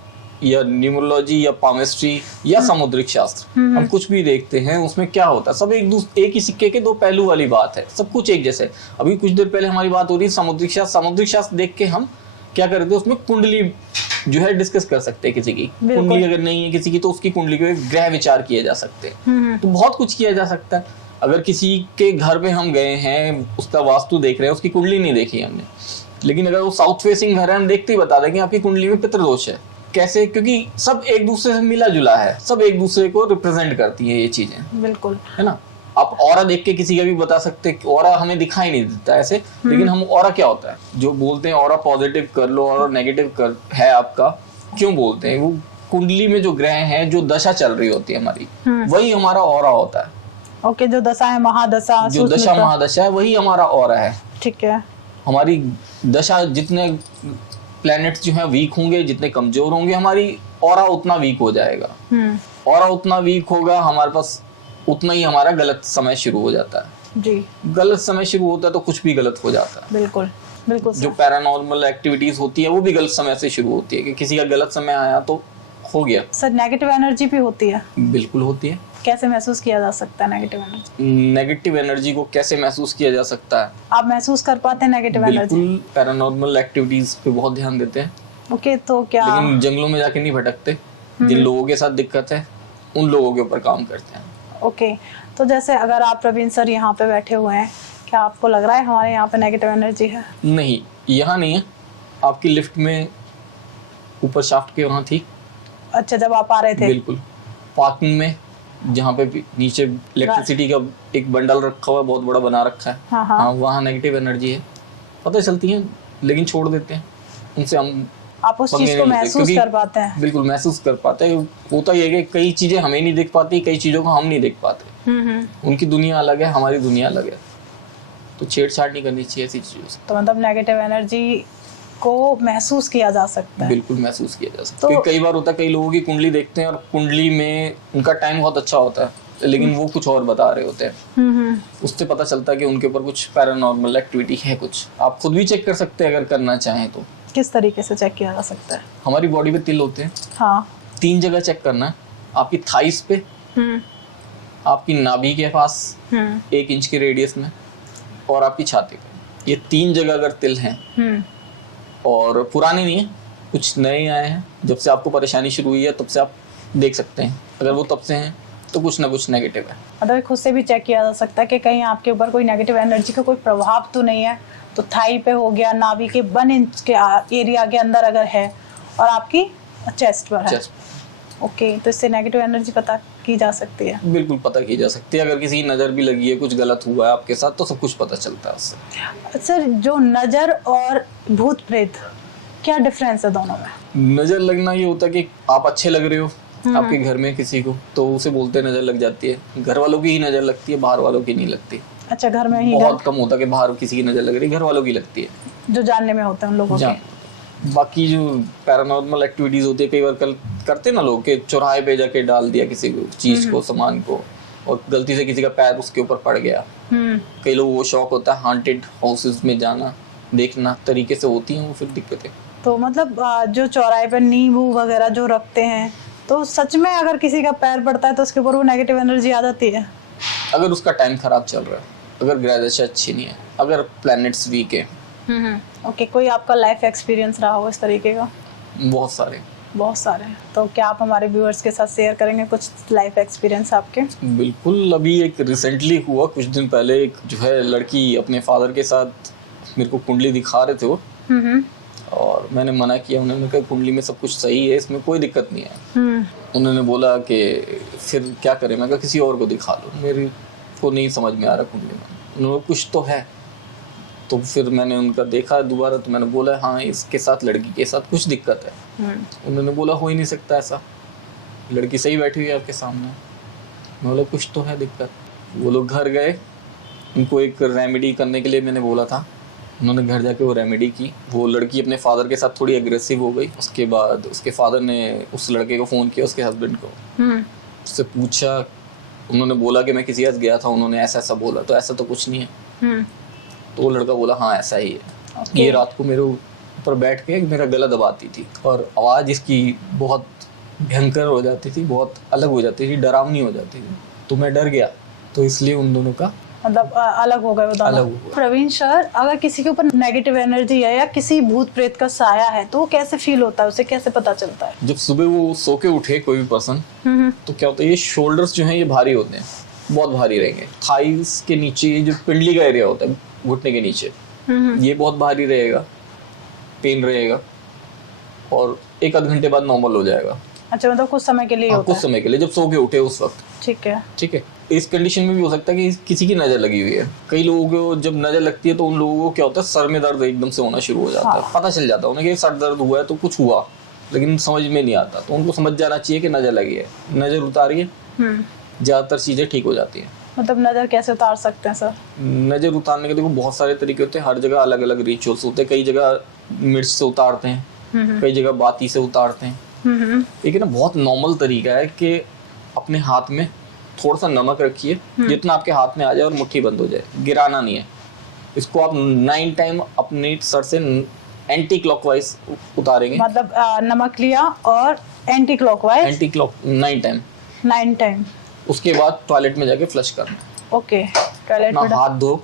या न्यूमरोलॉजी या पामिस्ट्री या सामुद्रिक शास्त्र, हम कुछ भी देखते हैं, उसमें क्या होता है, सब एक ही सिक्के के दो पहलू वाली बात है। सब कुछ एक जैसे। अभी कुछ देर पहले हमारी बात हो रही है सामुद्रिक शास्त्र। सामुद्रिक शास्त्र देख के हम क्या करते हैं, उसमें कुंडली जो है डिस्कस कर सकते हैं। किसी की कुंडली अगर नहीं है किसी की, तो उसकी कुंडली को ग्रह विचार किए जा सकते हैं। तो बहुत कुछ किया जा सकता है। अगर किसी के घर पे हम गए हैं, उसका वास्तु देख रहे हैं, उसकी कुंडली नहीं देखी हमने, लेकिन अगर वो साउथ फेसिंग घर है, हम देखते ही बता दें कि आपकी कुंडली में पितृदोष है। कैसे? क्योंकि सब एक दूसरे से मिला जुला है, सब एक दूसरे को रिप्रेजेंट करती है ये चीजें। बिल्कुल, है ना। आप ऑरा देख के किसी का भी बता सकते हैं। ऑरा हमें दिखाई नहीं देता ऐसे, लेकिन हम ऑरा क्या होता है, जो बोलते हैं ऑरा पॉजिटिव कर लो और नेगेटिव कर है आपका, क्यों बोलते हैं? वो कुंडली में जो ग्रह हैं, जो दशा चल रही होती है हमारी, वही हमारा ऑरा होता है। ओके, जो दशा है, महादशा, जो दशा महादशा है, वही हमारा ऑरा है। ठीक है। हमारी दशा, जितने प्लैनेट्स जो हैं वीक होंगे, जितने कमजोर होंगे, हमारी ऑरा उतना वीक हो जाएगा। ऑरा उतना वीक होगा, हमारे पास उतना ही हमारा गलत समय शुरू हो जाता है। जी, गलत समय शुरू होता है तो कुछ भी गलत हो जाता है। बिल्कुल बिल्कुल। जो पैरानॉर्मल एक्टिविटीज होती है वो भी गलत समय से शुरू होती है, कि किसी का गलत समय आया तो हो गया। सर, नेगेटिव एनर्जी भी होती है? बिल्कुल होती है। कैसे महसूस किया जा सकता है नेगेटिव एनर्जी? नेगेटिव एनर्जी को कैसे महसूस किया जा सकता है? आप महसूस कर पाते हैं नेगेटिव एनर्जी? बिल्कुल, पैरानॉर्मल एक्टिविटीज पे बहुत ध्यान देते हैं। ओके, तो क्या? लेकिन जंगलों में जाके नहीं भटकते। जिन लोगों के साथ दिक्कत है, उन लोगों के ऊपर काम करते हैं। ओके, तो जैसे अगर आप प्रवीण सर यहाँ पे बैठे हुए हैं, क्या आपको लग रहा है हमारे यहाँ पे नेगेटिव एनर्जी है? नहीं, यहाँ नहीं है। आपकी लिफ्ट में ऊपर शाफ्ट के वहाँ थी। अच्छा, जब आप आ रहे थे? बिल्कुल। पार्किंग में जहाँ पे नीचे इलेक्ट्रिसिटी का एक बंडल रखा हुआ है, बहुत बड़ा बना रखा है, हाँ, वहाँ नेगेटिव एनर्जी है। पता चलती है, लेकिन छोड़ देते हैं उनसे। हम आप उस चीज को महसूस कर पाते हैं? बिल्कुल महसूस कर पाते हैं। होता ये है कि कई चीजें हमें नहीं दिख पाती, कई चीजों को हम नहीं देख पाते। उनकी दुनिया अलग है, हमारी दुनिया अलग है, तो छेड़छाड़ नहीं करनी चाहिए ऐसी चीजों से। तो मतलब नेगेटिव एनर्जी को महसूस किया जा सकता है? बिल्कुल महसूस किया जा सकता है। तो कई बार होता है, कई लोगों की कुंडली देखते हैं और कुंडली में उनका टाइम बहुत अच्छा होता है, लेकिन वो कुछ और बता रहे होते हैं। उससे पता चलता है कि उनके ऊपर कुछ पैरानॉर्मल एक्टिविटी है। कुछ आप खुद भी चेक कर सकते हैं अगर करना चाहें तो। किस तरीके से चेक किया जा सकता है? हमारी बॉडी पे तिल होते हैं, हाँ। 3 जगह चेक करना है। आपकी थाइस पे, आपकी नाभि के पास 1 इंच के रेडियस में, और आपकी छाती पे। ये 3 जगह अगर तिल हैं, और पुराने नहीं है, कुछ नए आए हैं, जब से आपको परेशानी शुरू हुई है तब से आप देख सकते हैं। अगर वो तब से हैं तो कुछ ना कुछ नेगेटिव है। मतलब खुद से भी चेक किया जा सकता है कि कहीं आपके ऊपर कोई नेगेटिव एनर्जी का कोई प्रभाव तो नहीं है। तो थाई पे हो गया, नाभि के 1 इंच के एरिया के अंदर अगर है, और आपकी चेस्ट पर है। ओके, तो इससे नेगेटिव एनर्जी पता की जा सकती है? बिल्कुल पता की जा सकती है। अगर किसी की नज़र भी लगी है, कुछ गलत हुआ है आपके साथ, तो सब कुछ पता चलता है उससे। सर, जो नज़र और भूत प्रेत, क्या डिफरेंस है दोनों में? नज़र लगना ये होता है कि आप अच्छे लग रहे हो आपके घर में किसी को, तो उसे बोलते हैं नज़र लग जाती है। घर वालों की ही नज़र लगती है, बाहर वालों की नहीं लगती। अच्छा, घर में ही? बहुत कम होता है कि बाहर किसी की नज़र लग रही है, घर वालों की लगती है। जो जानने में होते हैं उन लोगों के। बाकी जो पैरानॉर्मल एक्टिविटीज होती है, कई बार करते ना लोग, के चौराहे पे जाके डाल दिया किसी को चीज को, सामान को, और गलती से किसी का पैर उसके ऊपर पड़ गया। कई लोगों को शौक होता है हांटेड हाउसेस में जाना, देखना, तरीके से होती हैं वो फिर दिक्कतें। तो मतलब जो चौराहे पे नींबू वगैरह जो रखते हैं, तो सच में अगर किसी का पैर पड़ता है तो उसके ऊपर वो नेगेटिव एनर्जी आ जाती है? अगर उसका टाइम खराब चल रहा है, अगर ग्रह दशा अच्छी नहीं है, अगर प्लैनेट्स वीक है। ओके, कोई आपका लाइफ एक्सपीरियंस रहा हो इस तरीके का? बहुत सारे। तो क्या आप हमारे व्यूअर्स के साथ शेयर करेंगे कुछ लाइफ एक्सपीरियंस आपके? बिल्कुल। अभी एक रिसेंटली हुआ, कुछ दिन पहले, एक जो है लड़की अपने फादर के साथ मेरे को कुंडली दिखा रहे थे वो, और मैंने मना किया। उन्होंने कहा कुंडली में सब कुछ सही है, इसमें कोई दिक्कत नहीं है। उन्होंने बोला कि फिर क्या करें? मैं कहा किसी और को दिखा लो, मेरे को नहीं समझ में आ रहा कुंडली में। उन्होंने कुछ तो है। तो फिर मैंने उनका देखा दोबारा, तो मैंने बोला हाँ, इसके साथ, लड़की के साथ कुछ दिक्कत है। उन्होंने बोला हो ही नहीं सकता ऐसा, लड़की सही बैठी हुई है आपके सामने। मैं बोला कुछ तो है दिक्कत। वो लोग घर गए, उनको एक रेमेडी करने के लिए मैंने बोला था। उन्होंने घर जाके वो रेमेडी की। वो लड़की अपने फादर के साथ थोड़ी एग्रेसिव हो गई। उसके बाद उसके फादर ने उस लड़के को फ़ोन किया, उसके हस्बैंड को, उससे पूछा। उन्होंने बोला कि मैं किसी के साथ गया था, उन्होंने ऐसा ऐसा बोला, तो ऐसा तो कुछ नहीं है। तो वो लड़का बोला हाँ ऐसा ही है। ये रात को मेरे ऊपर बैठ के मेरा गला दबाती थी और आवाज़ इसकी बहुत भयंकर हो जाती थी, बहुत अलग हो जाती थी, डरावनी हो जाती थी। तो मैं डर गया, तो इसलिए उन दोनों का मतलब अलग हो गए वो दोनों। अलग हो गए। प्रवीण सर, अगर किसी के ऊपर नेगेटिव एनर्जी है या किसी भूत प्रेत का साया है तो वो कैसे फील होता है, उसे कैसे पता चलता है? जब सुबह वो सो के उठे कोई भी पर्सन, तो क्या होता है, ये शोल्डर्स जो हैं ये भारी होते हैं, बहुत भारी रहेंगे। थाइस के नीचे ये जो पिंडली का एरिया होता है, घुटने के नीचे, ये बहुत भारी रहेगा, पेन रहेगा, और एक आध घंटे बाद नॉर्मल हो जाएगा। अच्छा, मतलब कुछ समय के लिए होता कुछ है? समय के लिए, जब सो के उठे उस वक्त। ठीक है। ठीक है। इस कंडीशन में भी हो सकता है कि किसी की नज़र लगी हुई है। कई लोगों को जब नज़र लगती है तो उन लोगों को क्या होता है, सर में दर्द एकदम से होना शुरू हो जाता है। पता चल जाता है उन्हें कि सर दर्द हुआ है, तो कुछ हुआ, लेकिन समझ में नहीं आता। तो उनको समझ जाना चाहिए कि नज़र लगी है, नज़र उतारिए, ज़्यादातर चीज़ें ठीक हो जाती हैं। मतलब नज़र कैसे उतार सकते हैं सर? नज़र उतारने के देखो बहुत सारे तरीके होते हैं, हर जगह अलग अलग रिचुअल्स होते हैं। कई जगह मिर्च से उतारते हैं, कई जगह बाती से उतारते हैं। लेकिन ना बहुत नॉर्मल तरीका है कि अपने हाथ में थोड़ा सा नमक रखिए, जितना आपके हाथ में आ जाए, और मुट्ठी बंद हो जाए, गिराना नहीं है। इसको आप 9 टाइम अपने सर से एंटी क्लॉकवाइज उतारेंगे। मतलब नमक लिया और एंटी क्लॉकवाइज 9 टाइम 9 टाइम। उसके बाद टॉयलेट में जाके फ्लश करना है। ओके, टॉयलेट अपना में हाथ धो,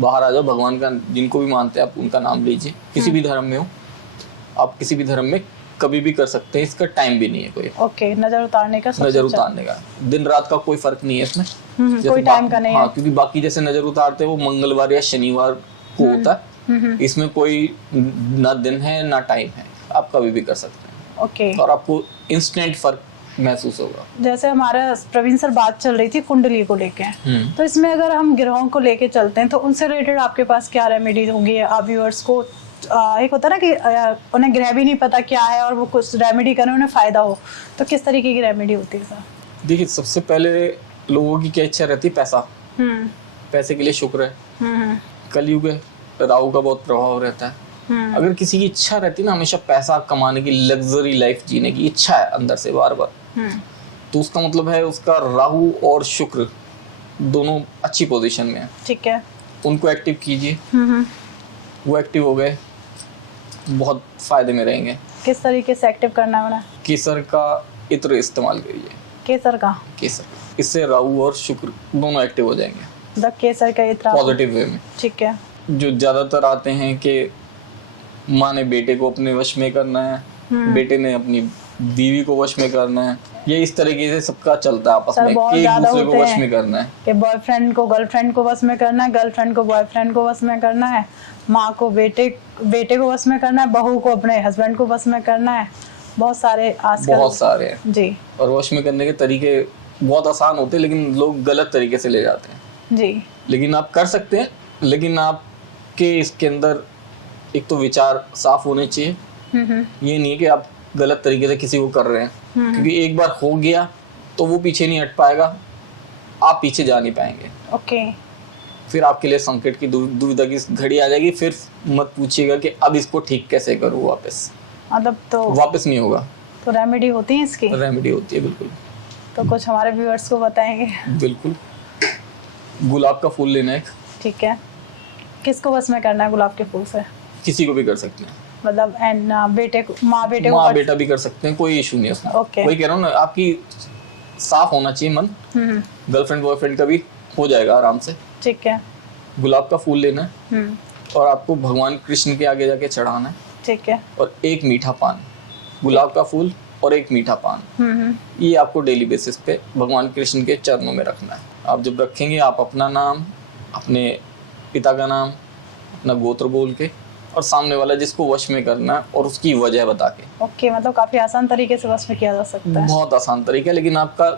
बाहर आ जाओ, भगवान का जिनको भी मानते हैं आप उनका नाम लीजिए, किसी भी धर्म में हो आप, किसी भी धर्म में कभी भी कर सकते हैं, इसका टाइम भी नहीं है कोई। ओके, नजर उतारने का नजर उतारने का दिन रात का कोई फर्क नहीं है इसमें। कोई टाइम का नहीं है। हाँ, क्योंकि बाकी जैसे नजर उतारते हैं वो मंगलवार या शनिवार को होता है, इसमें कोई ना दिन है ना टाइम है, आप कभी भी कर सकते हैं। ओके। और आपको इंस्टेंट फर्क महसूस होगा। जैसे हमारा प्रवीण सर बात चल रही थी कुंडली को लेके, तो इसमें अगर हम ग्रहों को लेके चलते हैं तो उनसे रिलेटेड आपके पास क्या रेमेडी होगी? आप व्यूअर्स को एक होता है ना कि उन्हें ग्रह भी नहीं पता क्या है और वो कुछ रेमेडी करें उन्हें फायदा हो, तो किस तरीके की रेमेडी होती है सर? देखिए, सबसे पहले लोगों की क्या इच्छा रहती है? पैसा। पैसे के लिए शुक्र है, कलयुग है, राहु का बहुत प्रभाव रहता है। अगर किसी की इच्छा रहती है ना हमेशा पैसा कमाने की, लग्जरी लाइफ जीने की इच्छा है अंदर से बार बार, तो उसका मतलब है उसका राहु और शुक्र दोनों अच्छी पोजीशन में है। ठीक है। उनको एक्टिव कीजिए, वो एक्टिव हो गए, बहुत फायदे में रहेंगे। किस तरीके से एक्टिव करना है उन्हें? केसर का इत्र इस्तेमाल करिए। केसर का? केसर, इससे राहु और शुक्र दोनों एक्टिव हो जाएंगे। द केसर का इत्र पॉजिटिव वे में। ठीक है। जो ज्यादातर आते हैं कि माँ ने बेटे को अपने वश में करना है, बेटे ने अपनी बीवी को वश में करना है, ये इस तरीके से सबका चलता है आपस में, कि एक दूसरे को वश में करना है। कि बॉयफ्रेंड को गर्लफ्रेंड को वश में करना है, गर्लफ्रेंड को बॉयफ्रेंड को वश में करना है, माँ को बेटे को वश में करना है, बहू को अपने हस्बैंड को वश में करना है। बहुत सारे आजकल बहुत सारे हैं जी। और वश में करने के तरीके बहुत आसान होते हैं, लेकिन लोग गलत तरीके से ले जाते हैं जी। लेकिन आप कर सकते हैं, लेकिन आपके इसके अंदर एक तो विचार साफ होने चाहिए। ये नहीं है कि आप गलत तरीके से किसी को कर रहे हैं, क्योंकि एक बार हो गया तो वो पीछे नहीं हट पाएगा, आप पीछे जा नहीं पाएंगे। ओके। फिर आपके लिए संकट की दुविधा की घड़ी आ जाएगी। फिर मत पूछिएगा कि अब इसको ठीक कैसे करूँ, वापस मतलब तो वापस नहीं होगा। तो रेमेडी होती है इसकी? रेमेडी होती है, बिल्कुल। तो कुछ हमारे व्यूअर्स को बताएंगे? बिल्कुल। गुलाब का फूल लेना है। ठीक है। किसको वश में करना है गुलाब के फूल से? किसी को भी कर सकते हैं, मतलब एंड बेटे को, माँ बेटे माँ को बेटा भी कर सकते हैं, कोई इशू नहीं है उसमें। ओके। वही कह रहा हूँ ना, आपकी साफ होना चाहिए मन। गर्लफ्रेंड बॉयफ्रेंड का भी हो जाएगा आराम से। ठीक है। गुलाब का फूल लेना है और आपको भगवान कृष्ण के आगे जाके चढ़ाना है। ठीक है। और एक मीठा पान, गुलाब का फूल और एक मीठा पान, ये आपको डेली बेसिस पे भगवान कृष्ण के चरणों में रखना है। आप जब रखेंगे, आप अपना नाम, अपने पिता का नाम, अपना गोत्र बोल के, और सामने वाला जिसको वश में करना है और उसकी वजह बता के। ओके, मतलब काफी आसान तरीके से वश में किया जा सकता है। बहुत आसान तरीका है, लेकिन आपका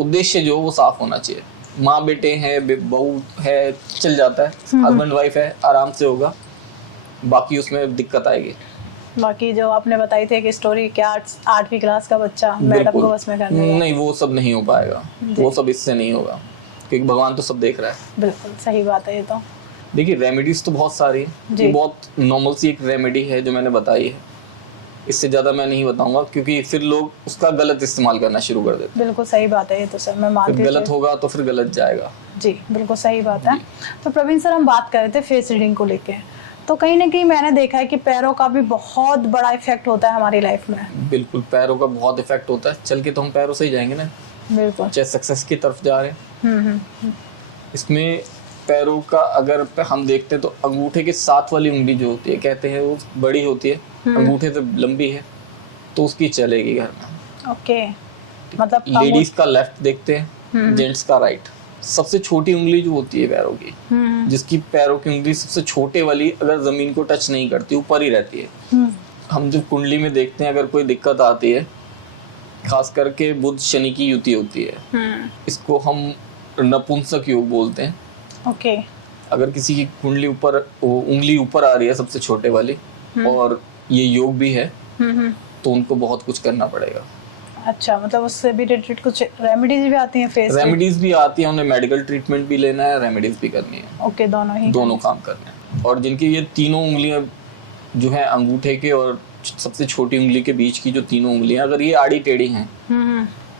उद्देश्य जो वो साफ होना चाहिए। माँ बेटे हैं, बहू है, चल जाता है, हस्बैंड वाइफ है, आराम से होगा। बाकी उसमें दिक्कत आएगी। बाकी जो आपने बताई थी कि स्टोरी, क्या 8वीं क्लास का बच्चा मैडम को वश में करने का, नहीं, वो सब नहीं हो पाएगा, वो सब इससे नहीं होगा। क्योंकि भगवान तो सब देख रहा है। बिल्कुल सही बात है ये तो। देखिए रेमेडीज तो बहुत सारी है, जी। ये बहुत नॉर्मल सी एक रेमेडी है जो मैंने बताई है, इससे ज़्यादा मैं नहीं बताऊंगा क्योंकि फिर लोग उसका गलत इस्तेमाल करना शुरू कर देते बिल्कुल सही बात है ये तो सर, मैं हैं, मानती फिर हूँ। गलत होगा तो फिर गलत जाएगा। जी बिल्कुल सही बात है। तो प्रवीण सर हम बात कर रहे थे फेस रीडिंग को लेके, तो कहीं ना कहीं मैंने देखा है कि पैरों का भी बहुत बड़ा इफेक्ट होता है हमारी लाइफ में। बिल्कुल पैरों का बहुत इफेक्ट होता है, चल के तो हम पैरों से ही जाएंगे ना, बिल्कुल। चाहे सक्सेस की तरफ जा रहे हैं। हम्म। इसमें पैरों का अगर हम देखते हैं तो अंगूठे के साथ वाली उंगली जो होती है, कहते हैं वो बड़ी होती है, अंगूठे से लंबी है, तो उसकी चलेगी घर में। ओके, मतलब लेडीज का लेफ्ट देखते हैं, जेंट्स का राइट। सबसे छोटी उंगली जो होती है पैरों की, जिसकी पैरों की उंगली सबसे छोटे वाली अगर जमीन को टच नहीं करती, ऊपर ही रहती है, हम जब कुंडली में देखते हैं अगर कोई दिक्कत आती है, खास करके बुध शनि की युति होती है, इसको हम नपुंसक योग बोलते हैं। ओके। अगर किसी की कुंडली ऊपर, उंगली ऊपर आ रही है सबसे छोटे वाली, और ये योग भी है, तो उनको बहुत कुछ करना पड़ेगा। अच्छा, मतलब उससे भी रिलेटेड कुछ रेमेडीज भी आती हैं फेस? रेमेडीज भी आती हैं, उन्हें मेडिकल ट्रीटमेंट भी लेना है, रेमेडीज भी करनी है। ओके, दोनों काम करने हैं। और जिनकी ये तीनों उंगलियां जो है अंगूठे के और सबसे छोटी उंगली के बीच की जो तीनों उंगलियां अगर ये आड़ी टेढ़ी हैं,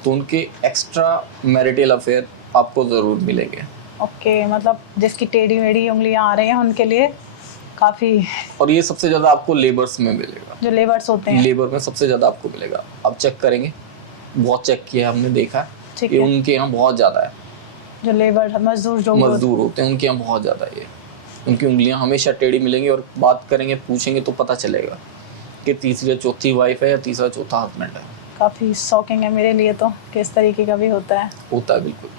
तो उनके एक्स्ट्रा मैरिटल अफेयर आपको जरूर मिलेंगे। ओके, मतलब जिसकी टेढ़ी मेढ़ी उंगलियां आ रही हैं उनके लिए काफी। और ये सबसे ज्यादा आपको लेबर्स में मिलेगा, जो लेबर्स होते हैं, लेबर में सबसे ज्यादा आपको मिलेगा। आप चेक करेंगे, बहुत चेक किया हमने, देखा ठीक ये है। उनके यहाँ बहुत ज्यादा है, जो लेबर मजदूर होते हैं उनके यहाँ बहुत ज्यादा है ये। उनकी उंगलियां हमेशा टेढ़ी मिलेंगी, और बात करेंगे, पूछेंगे तो पता चलेगा कि तीसरी या चौथी वाइफ है या तीसरा चौथा हस्बैंड है। काफी शॉकिंग है मेरे लिए तो कि इस तरीके का भी होता है। बिल्कुल।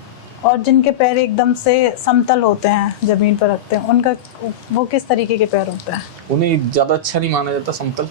और जिनके पैर एकदम से समतल होते हैं, जमीन पर रखते हैं, उनका वो किस तरीके के पैर होते हैं? उन्हें ज्यादा अच्छा नहीं माना जाता समतल।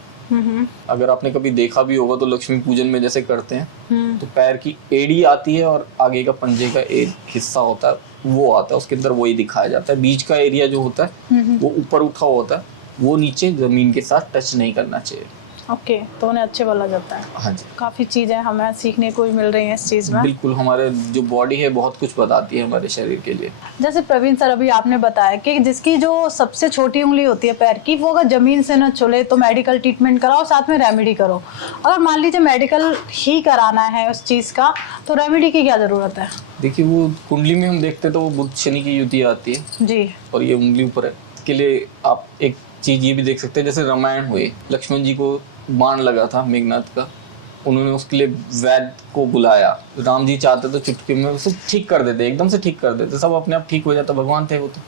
अगर आपने कभी देखा भी होगा तो लक्ष्मी पूजन में जैसे करते हैं, तो पैर की एड़ी आती है और आगे का पंजे का एक हिस्सा होता है वो आता है, उसके अंदर वही दिखाया जाता है। बीच का एरिया जो होता है वो ऊपर उठा होता है, वो नीचे जमीन के साथ टच नहीं करना चाहिए। ओके, तो उन्हें अच्छे बोला जाता है। हाँ जी। काफी चीजें हमें सीखने को भी मिल रही हैं इस चीज में। बिल्कुल, हमारे जो बॉडी है बहुत कुछ बताती है हमारे शरीर के लिए। जैसे प्रवीण सर अभी आपने बताया कि जिसकी जो सबसे छोटी उंगली होती है पैर की, वो अगर जमीन से न चले तो मेडिकल ट्रीटमेंट कराओ, साथ में रेमेडी करो। अगर मान लीजिए मेडिकल ही कराना है उस चीज का, तो रेमेडी की क्या जरूरत है? देखिए, वो कुंडली में हम देखते हैं तो वो बुध शनि की युति आती है जी, और ये उंगली ऊपर है। इसके लिए आप एक चीज ये भी देख सकते हैं, जैसे रामायण हुए, लक्ष्मण जी को बाण लगा था मेघनाथ का, उन्होंने उसके लिए वैद्य को बुलाया। राम जी चाहते तो चुटकी में उसे ठीक कर देते, एकदम से ठीक कर देते, सब अपने आप ठीक हो जाता। भगवान थे वो तो,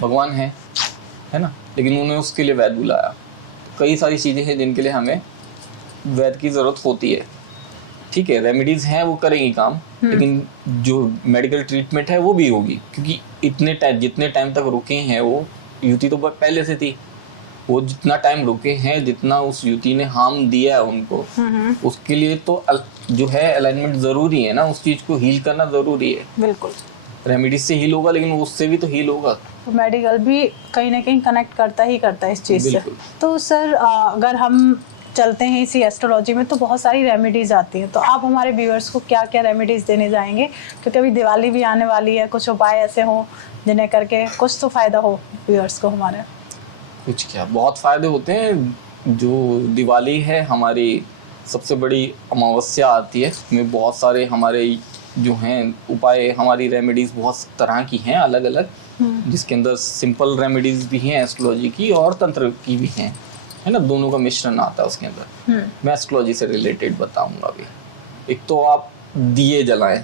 भगवान है ना, लेकिन उन्होंने उसके लिए वैद्य बुलाया। कई सारी चीजें हैं जिनके लिए हमें वैद्य की जरूरत होती है। ठीक है, रेमेडीज हैं वो करेंगी काम, लेकिन जो मेडिकल ट्रीटमेंट है वो भी होगी, क्योंकि जितने टाइम तक रुके हैं वो युति तो पहले से थी, वो जितना टाइम रुके हैं, जितना उस युति ने हार्म दिया है उनको, उसके लिए तो जो है अलाइनमेंट जरूरी है ना, उस चीज को हील करना जरूरी है। बिल्कुल। रेमेडीज से हील होगा, लेकिन उससे भी तो हील होगा। तो मेडिकल भी कहीं ना कहीं कनेक्ट करता है इस चीज से। बिल्कुल। तो सर अगर हम चलते हैं इसी एस्ट्रोलॉजी में, तो बहुत सारी रेमेडीज आती हैं, तो आप हमारे व्यूअर्स को क्या क्या रेमेडीज देने जाएंगे? क्योंकि अभी दिवाली भी आने वाली है, कुछ उपाय ऐसे हों जिन्हें करके कुछ तो फायदा हो व्यूअर्स को हमारे। कुछ क्या, बहुत फायदे होते हैं। जो दिवाली है हमारी सबसे बड़ी अमावस्या आती है, उसमें बहुत सारे हमारे जो हैं उपाय, हमारी रेमेडीज बहुत तरह की हैं अलग अलग, जिसके अंदर सिंपल रेमेडीज भी हैं एस्ट्रोलॉजी की, और तंत्र की भी हैं, है ना, दोनों का मिश्रण आता है उसके अंदर। मैं एस्ट्रोलॉजी से रिलेटेड बताऊंगा अभी। एक तो आप दिए जलाएं।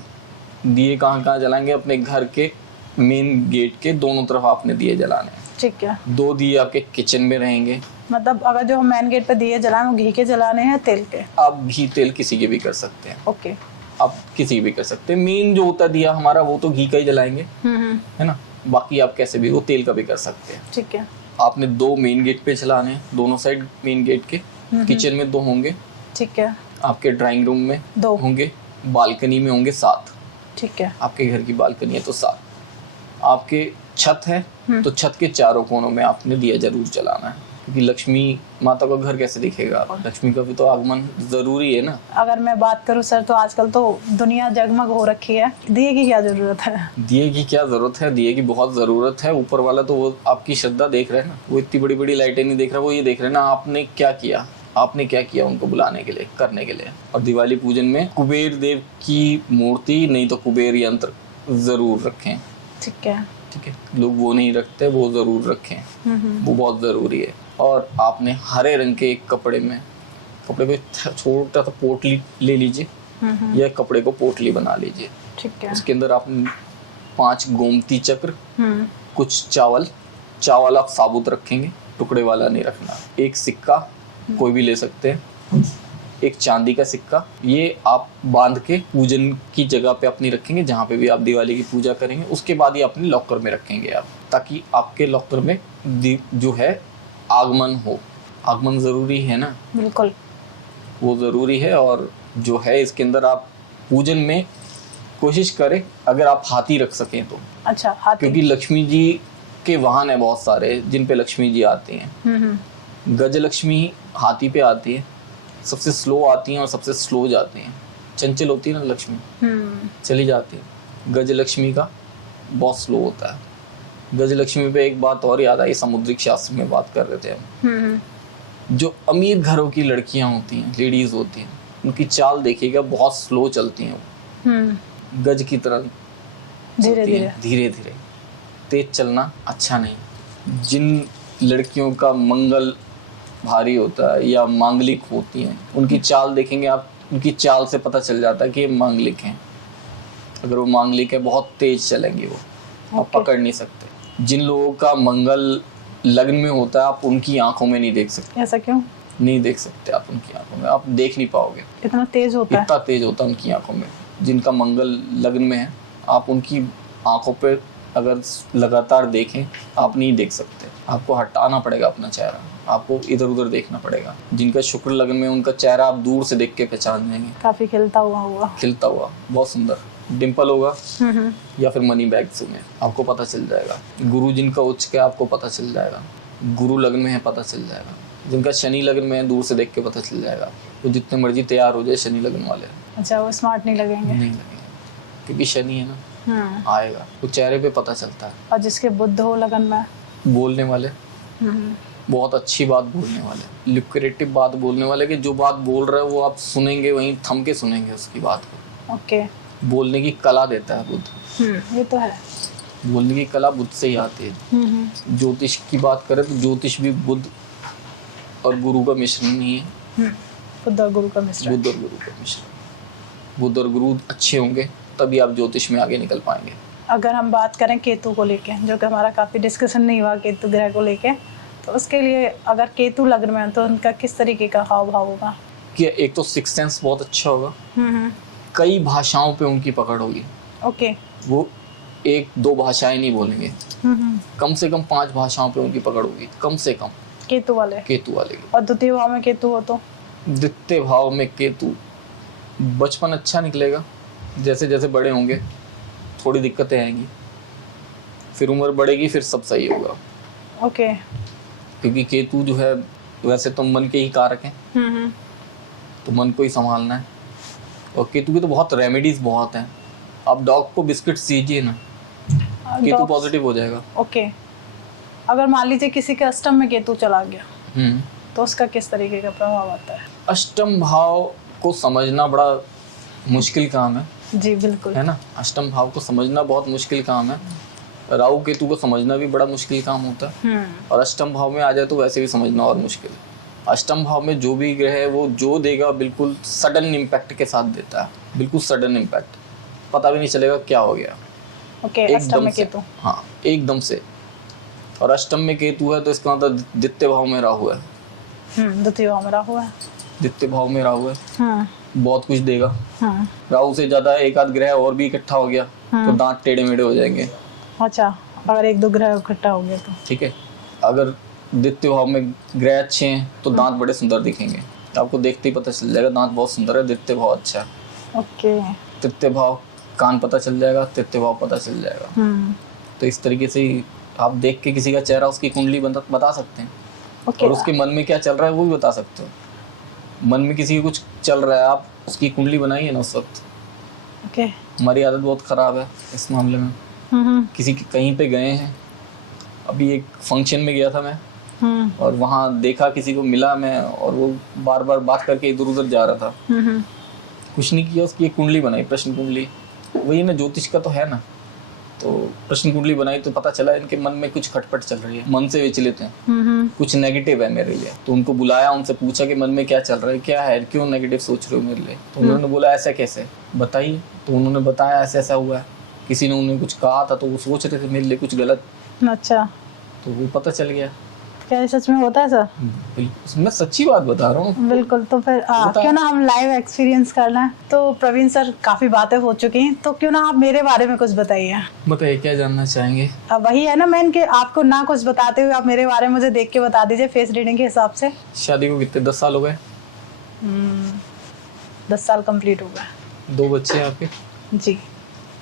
दिए कहाँ कहाँ जलाएंगे? अपने घर के मेन गेट के दोनों तरफ आपने दिए जलाने हैं। ठीक है। 2 दिए आपके किचन में रहेंगे। मतलब अगर जो हम मेन गेट पे दिए जलाएं, वो घी के जलाने हैं, तेल के? आप घी तेल किसी के भी कर सकते हैं। ओके। आप किसी के भी कर सकते हैं। मेन जो होता है दिया हमारा, वो तो घी का ही जलाएंगे, है ना। बाकी आप कैसे भी, वो तेल का भी कर सकते हैं। ठीक है। आपने 2 मेन गेट पे चलाने हैं, दोनों साइड मेन गेट के। किचन में 2 होंगे। ठीक है। आपके ड्राइंग रूम में 2 होंगे। बालकनी में होंगे 7। ठीक है। आपके घर की बालकनी है तो 7। आपके छत है तो छत के चारों कोनों में आपने दिया जरूर जलाना है। क्योंकि लक्ष्मी माता का घर कैसे दिखेगा, लक्ष्मी का भी तो आगमन जरूरी है ना। अगर मैं बात करूं सर, तो आजकल तो दुनिया जगमग हो रखी है, दिए की क्या जरूरत है? दिए की क्या जरूरत है, दिए की बहुत जरूरत है। ऊपर वाला तो वो आपकी श्रद्धा देख रहे हैं ना, वो इतनी बड़ी बड़ी लाइटें नहीं देख रहा, वो ये देख रहे हैं ना आपने क्या किया, आपने क्या किया उनको बुलाने के लिए, करने के लिए। और दिवाली पूजन में कुबेर देव की मूर्ति नहीं तो कुबेर यंत्र जरूर रखें। ठीक है। ठीक है, लोग वो नहीं रखते, वो जरूर रखें, वो बहुत जरूरी है। और आपने हरे रंग के एक कपड़े पे छोटा सा पोटली ले लीजिए, या कपड़े को पोटली बना लीजिए। ठीक है। उसके अंदर आपने 5 गोमती चक्र, कुछ चावल आप साबुत रखेंगे, टुकड़े वाला नहीं रखना। एक सिक्का कोई भी ले सकते हैं, एक चांदी का सिक्का, ये आप बांध के पूजन की जगह पे अपनी रखेंगे, जहाँ पे भी आप दिवाली की पूजा करेंगे। उसके बाद ही अपने लॉकर में रखेंगे आप, ताकि आपके लॉकर में जो है आगमन हो। आगमन जरूरी है ना, बिल्कुल वो ज़रूरी है। और जो है इसके अंदर आप पूजन में कोशिश करें अगर आप हाथी रख सकें तो। अच्छा, हाथी। क्योंकि लक्ष्मी जी के वाहन है बहुत सारे जिन पे लक्ष्मी जी आती हैं। गजलक्ष्मी हाथी पे आती है, सबसे स्लो आती हैं और सबसे स्लो जाती हैं। चंचल होती है ना लक्ष्मी, चली जाती है। गजलक्ष्मी का बहुत स्लो होता है। गजलक्ष्मी पे एक बात और याद आई, समुद्रिक शास्त्र में बात कर रहे थे हम। जो अमीर घरों की लड़कियां होती हैं, लेडीज होती हैं, उनकी चाल देखिएगा बहुत स्लो चलती हैं वो, गज की तरह धीरे धीरे। तेज चलना अच्छा नहीं। जिन लड़कियों का मंगल भारी होता है या मांगलिक होती हैं, उनकी चाल देखेंगे आप, उनकी चाल से पता चल जाता है कि ये मांगलिक हैं। अगर वो मांगलिक है बहुत तेज चलेंगे वो, आप पकड़ नहीं सकते। जिन लोगों का मंगल लग्न में होता है, आप उनकी आंखों में नहीं देख सकते। ऐसा क्यों? नहीं देख सकते आप उनकी आंखों में, आप देख नहीं पाओगे, इतना तेज होता है उनकी आंखों में। जिनका मंगल लग्न में है, आप उनकी आंखों पे अगर लगातार देखें, आप नहीं देख सकते। आपको हटाना पड़ेगा अपना चेहरा, आपको इधर उधर देखना पड़ेगा। जिनका शुक्र लग्न में, उनका चेहरा आप दूर से देख के पहचान जाएंगे। काफी खिलता हुआ बहुत सुंदर डिम्पल होगा, या फिर मनी बैग्स में, आपको पता चल जाएगा। गुरु जिनका उच्च का, आपको पता चल जाएगा। गुरु लग्न में है, पता चल जाएगा। जिनका शनि लग्न में है, दूर से देख के पता चल जाएगा। तो जितने मर्जी तैयार हो जाए शनि लग्न वाले, अच्छा, वो स्मार्ट नहीं लगेंगे, क्योंकि शनि है ना, आएगा तो चेहरे पे पता चलता है। और जिसके बुध हो लगन में, बोलने वाले, बहुत अच्छी बात बोलने वाले, लुक्रेटिव बात बोलने वाले, कि जो बात बोल रहा है वो आप सुनेंगे, वहीं थम के सुनेंगे उसकी बात को। ओके। बोलने की कला देता है बुध। ये तो है, बोलने की कला बुध से ही आती है। ज्योतिष की बात करें तो ज्योतिष भी बुध और गुरु का मिश्रण ही है। बुध और गुरु का मिश्रण। बुध और गुरु अच्छे होंगे तभी आप ज्योतिष में आगे निकल पाएंगे। अगर हम बात करें केतु को लेके, जो कि हमारा काफ़ी डिस्कशन नहीं हुआ केतु ग्रह को लेके, तो उसके लिए अगर केतु लग्न में है तो उनका किस तरीके का हाव भाव होगा? कि एक तो सिक्स सेंस बहुत अच्छा होगा, कई भाषाओं पे उनकी पकड़ होगी। ओके। वो 1-2 भाषाएं नहीं बोलेंगे, कम से कम 5 भाषाओं पे उनकी पकड़ होगी, कम से कम। केतु वाले की। और द्वितीय भाव में केतु हो तो? द्वितीय भाव में केतु, बचपन अच्छा निकलेगा, जैसे जैसे बड़े होंगे थोड़ी दिक्कतें आएंगी, फिर उम्र बढ़ेगी, फिर सब सही होगा। ओके। क्योंकि केतु जो है वैसे तो मन के ही कारक हैं, तो मन को ही संभालना है। और केतु की तो बहुत रेमेडीज बहुत हैं। आप डॉग को बिस्किट दीजिए ना, केतु पॉजिटिव हो जाएगा। ओके। अगर मान लीजिए किसी के अष्टम में केतु चला गया, तो उसका किस तरीके का प्रभाव आता है? अष्टम भाव को समझना बड़ा मुश्किल काम है। जी बिल्कुल, है ना। अष्टम भाव को समझना बहुत मुश्किल काम है। राहु केतु को समझना भी बड़ा मुश्किल काम होता है। और अष्टम भाव में आ जाए तो वैसे भी समझना और मुश्किल है। अष्टम भाव में जो भी ग्रह है वो जो देगा बिल्कुल सडन इम्पैक्ट के साथ देता है, बिल्कुल सडन इम्पैक्ट, पता भी नहीं चलेगा क्या हो गया। ओके। अष्टम में केतु, हाँ एकदम से। और अष्टम में केतु है तो इसका मतलब द्वितीय भाव में राहु है। द्वितीय भाव में राहु है। द्वितीय भाव में राहु है, बहुत कुछ देगा। राहु से ज्यादा एक आध ग्रह और भी इकट्ठा हो गया तो दांत टेढ़े मेढ़े हो जाएंगे। अच्छा, अगर 1-2 ग्रह इकट्ठा हो गया तो ठीक है। अगर द्वितीय भाव में ग्रह अच्छे हैं तो दांत बड़े सुंदर दिखेंगे, आपको देखते ही पता चल जाएगा दांत बहुत सुंदर है, द्वितीय भाव अच्छा है। ओके। तृतीय भाव कान पता चल जाएगा, तृतीय भाव पता चल जाएगा। तो इस तरीके से आप देख के किसी का चेहरा, उसकी कुंडली बता सकते हैं। ओके। और उसके मन में क्या चल रहा है वो भी बता सकते हो। मन में किसी के कुछ चल रहा है, आप उसकी कुंडली बनाइए ना उस वक्त। ओके। हमारी आदत बहुत ख़राब है इस मामले में। किसी के कहीं पे गए हैं, अभी एक फंक्शन में गया था मैं, और वहाँ देखा किसी को मिला मैं, और वो बार बार बात करके इधर उधर जा रहा था। कुछ नहीं किया, उसकी एक कुंडली बनाई, प्रश्न कुंडली। वही ना, ज्योतिष का तो है ना। तो प्रश्न कुंडली बनाई तो पता चला इनके मन में कुछ खटपट चल रही है, मन से विचलित हैं, कुछ नेगेटिव है मेरे लिए। तो उनको बुलाया, उनसे पूछा कि मन में क्या चल रहा है, क्या है, क्यों नेगेटिव सोच रहे हो मेरे लिए। तो उन्होंने बोला ऐसा कैसे, बताइए। तो उन्होंने बताया ऐसा ऐसा हुआ है, किसी ने उन्हें कुछ कहा था तो वो सोच रहे थे मेरे लिए कुछ गलत। अच्छा। तो वो पता चल गया। क्या ये सच में होता है सर? बिल्कुल, मैं सच्ची बात बता रहा हूँ। बिल्कुल। तो फिर क्यों ना हम लाइव एक्सपीरियंस कर लें। तो प्रवीण सर, काफी बातें हो चुकी हैं, तो क्यों ना आप मेरे बारे में कुछ बताइए। बताइए क्या जानना चाहेंगे। अब वही है ना मेन, कि आपको ना कुछ बताते हुए आप मेरे बारे में मुझे देख के बता दीजिए फेस रीडिंग के हिसाब से। शादी को कितने 10 साल हो गए? 10 साल कंप्लीट हो गए। 2 बच्चे हैं आपके? जी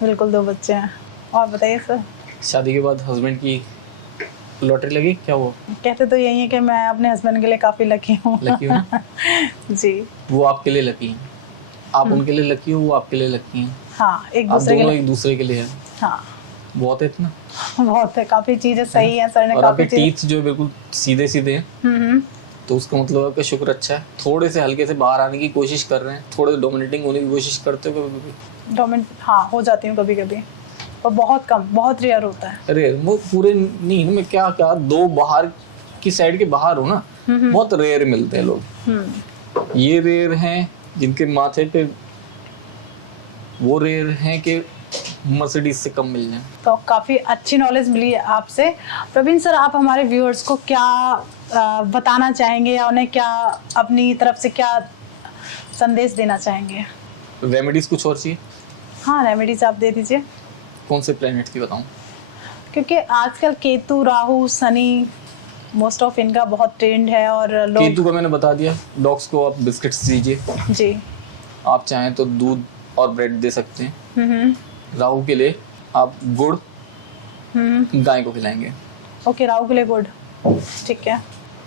बिल्कुल, 2 बच्चे हैं। और बताइए सर। शादी के बाद हस्बैंड की लॉटरी लगी क्या? वो कहते तो यही है कि मैं अपने हस्बैंड के लिए काफी लकी हूँ। लकी हूँ जी। वो आपके लिए लकी हैं, आप उनके लिए लकी हो, वो आपके लिए लकी हैं। हाँ, एक आप दूसरे के दोनों लिए। एक दूसरे के लिए हैं। हाँ बहुत है इतना। बहुत है, काफी चीजें सही है सर ने, और काफी आपके टीथ जो बिल्कुल सीधे सीधे हैं, तो उसका मतलब आपका शुक्र अच्छा है। थोड़े से हल्के से बाहर आने की कोशिश कर रहे हैं, थोड़े डोमिनेटिंग होने की कोशिश करते हो कभी? डोमिनेट, हाँ हो जाती हूँ कभी कभी, और बहुत कम, बहुत रेयर होता है। रेयर, वो पूरे नहीं मैं क्या 2 बाहर की साइड के बाहर हो ना, बहुत रेयर मिलते हैं लोग। ये रेयर हैं जिनके माथे पे, वो रेयर हैं कि मर्सिडीज से कम मिल जाए। तो काफ़ी अच्छी नॉलेज मिली है आपसे। प्रवीण सर, आप हमारे व्यूअर्स को क्या बताना चाहेंगे, या उन्हें क्या अपनी तरफ से क्या संदेश देना चाहेंगे? रेमेडीज कुछ और चाहिए? हाँ, रेमेडीज आप दे दीजिए। कौन से प्लेनेट की बताऊं? क्योंकि आजकल केतु, राहु, शनि, मोस्ट ऑफ इनका बहुत ट्रेंड है, और लोग। केतु का मैंने बता दिया, डॉग्स को आप बिस्किट्स दीजिए। जी। आप चाहें तो दूध और ब्रेड दे सकते हैं। राहु के लिए आप गुड़ गाय को खिलाएंगे। ओके, राहु के लिए गुड, ठीक है।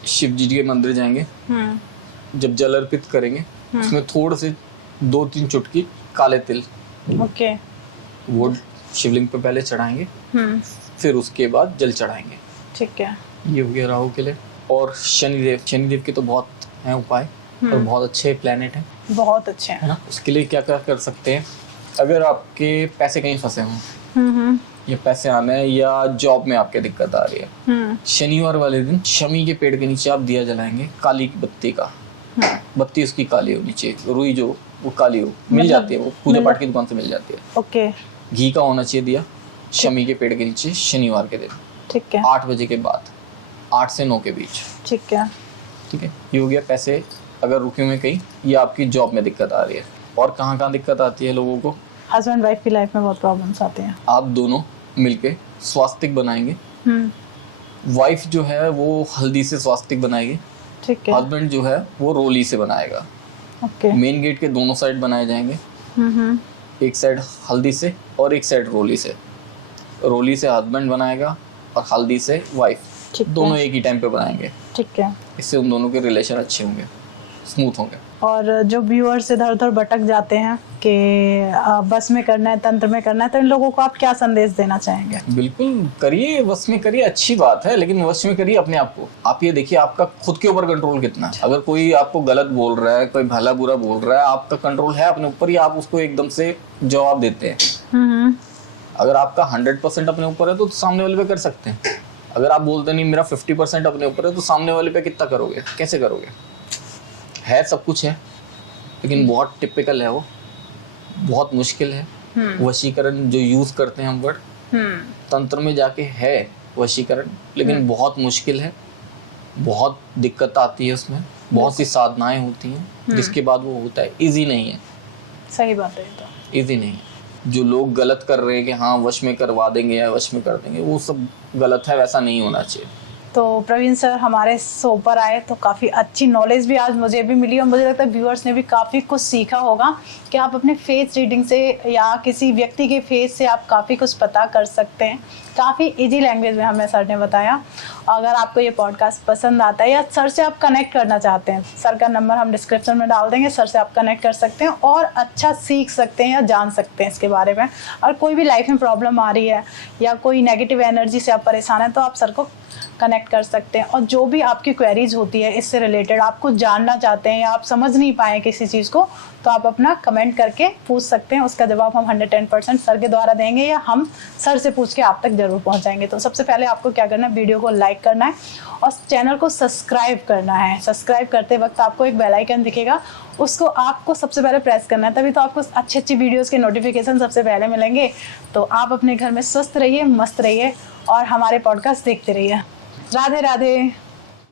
शिव जी के मंदिर जाएंगे, जब जल अर्पित करेंगे उसमें थोड़े से 2-3 चुटकी काले तिल, ओके, वो शिवलिंग पे पहले चढ़ाएंगे, फिर उसके बाद जल चढ़ाएंगे। ठीक है। ये हो गया राहु के लिए। और शनिदेव, शनिदेव के तो बहुत हैं उपाय, और बहुत अच्छे प्लेनेट हैं, बहुत अच्छे हैं। है ना। उसके लिए क्या क्या कर सकते हैं, अगर आपके पैसे कहीं फंसे हों, या पैसे आने हैं, या जॉब में आपके दिक्कत आ रही है, शनिवार वाले दिन शमी के पेड़ के नीचे आप दिया जलाएंगे, काली की बत्ती का। बत्ती उसकी काली हो, नीचे रुई जो वो काली हो, मिल जाती है, वो पूजा पाठ की दुकान से मिल जाती है। ओके। घी का होना चाहिए दिया शमी के पेड़ के नीचे शनिवार के दिन, ठीक है। 8 बजे के बाद, 8 से 9 के बीच। ठीक है। ठीक है, ये हो गया पैसे अगर रुके हुए कहीं, या आपकी जॉब में दिक्कत आ रही है। और कहाँ कहाँ दिक्कत आती है लोगों को? हस्बैंड वाइफ की लाइफ में बहुत प्रॉब्लम्स आती हैं। आप दोनों मिलके स्वास्तिक बनाएंगे। वाइफ जो है वो हल्दी से स्वास्तिक बनाएगी, ठीक है। हस्बैंड जो है वो रोली से बनाएगा। ओके। मेन गेट के दोनों साइड बनाए जाएंगे, एक साइड हल्दी से और एक साइड रोली से। रोली से हस्बैंड बनाएगा और हल्दी से वाइफ, ठीक है। दोनों एक ही टाइम पे बनाएंगे। ठीक है। इससे उन दोनों के रिलेशन अच्छे होंगे, स्मूथ होंगे। और जो व्यूअर्स इधर उधर भटक जाते हैं कि बस में करना है, तंत्र में करना है, तो इन लोगों को आप क्या संदेश देना चाहेंगे? बिल्कुल करिए, वश में करिए, अच्छी बात है, लेकिन वश में करिए अपने आप को। आप ये देखिए आपका खुद के ऊपर कंट्रोल कितना है। अगर कोई आपको गलत बोल रहा है, कोई भला बुरा बोल रहा है, आपका कंट्रोल है अपने ऊपर, या आप उसको एकदम से जवाब देते हैं। अगर आपका 100% अपने ऊपर है तो सामने वाले पे कर सकते हैं। अगर आप बोलते नहीं मेरा 50% अपने ऊपर है, तो सामने वाले पे कितना करोगे, कैसे करोगे? है सब कुछ है, लेकिन बहुत टिपिकल है, वो बहुत मुश्किल है। वशीकरण जो यूज करते हैं हम वर्ड, तंत्र में जाके है वशीकरण, लेकिन बहुत मुश्किल है, बहुत दिक्कत आती है उसमें, बहुत सी साधनाएं होती हैं, जिसके बाद वो होता है। इजी नहीं है। सही बात है, तो इजी नहीं है। जो लोग गलत कर रहे हैं कि हाँ वश में करवा देंगे या वश में कर देंगे, वो सब गलत है, वैसा नहीं होना चाहिए। तो प्रवीण सर हमारे शो पर आए तो काफ़ी अच्छी नॉलेज भी आज मुझे भी मिली और मुझे लगता है व्यूअर्स ने भी काफ़ी कुछ सीखा होगा कि आप अपने फेस रीडिंग से या किसी व्यक्ति के फेस से आप काफ़ी कुछ पता कर सकते हैं। काफ़ी इजी लैंग्वेज में हमें सर ने बताया। अगर आपको ये पॉडकास्ट पसंद आता है या सर से आप कनेक्ट करना चाहते हैं, सर का नंबर हम डिस्क्रिप्शन में डाल देंगे, सर से आप कनेक्ट कर सकते हैं और अच्छा सीख सकते हैं या जान सकते हैं इसके बारे में। और कोई भी लाइफ में प्रॉब्लम आ रही है या कोई नेगेटिव एनर्जी से आप परेशान हैं तो आप सर को कनेक्ट कर सकते हैं। और जो भी आपकी क्वेरीज होती है इससे रिलेटेड, आप कुछ जानना चाहते हैं या आप समझ नहीं पाए किसी चीज़ को, तो आप अपना कमेंट करके पूछ सकते हैं। उसका जवाब हम 110% सर के द्वारा देंगे या हम सर से पूछ के आप तक जरूर पहुंचाएंगे। तो सबसे पहले आपको क्या करना है, वीडियो को लाइक करना है और चैनल को सब्सक्राइब करना है। सब्सक्राइब करते वक्त आपको एक बेल आइकन दिखेगा, उसको आपको सबसे पहले प्रेस करना है, तभी तो आपको अच्छी वीडियोज़ के नोटिफिकेशन सबसे पहले मिलेंगे। तो आप अपने घर में स्वस्थ रहिए, मस्त रहिए और हमारे पॉडकास्ट देखते रहिए। राधे राधे।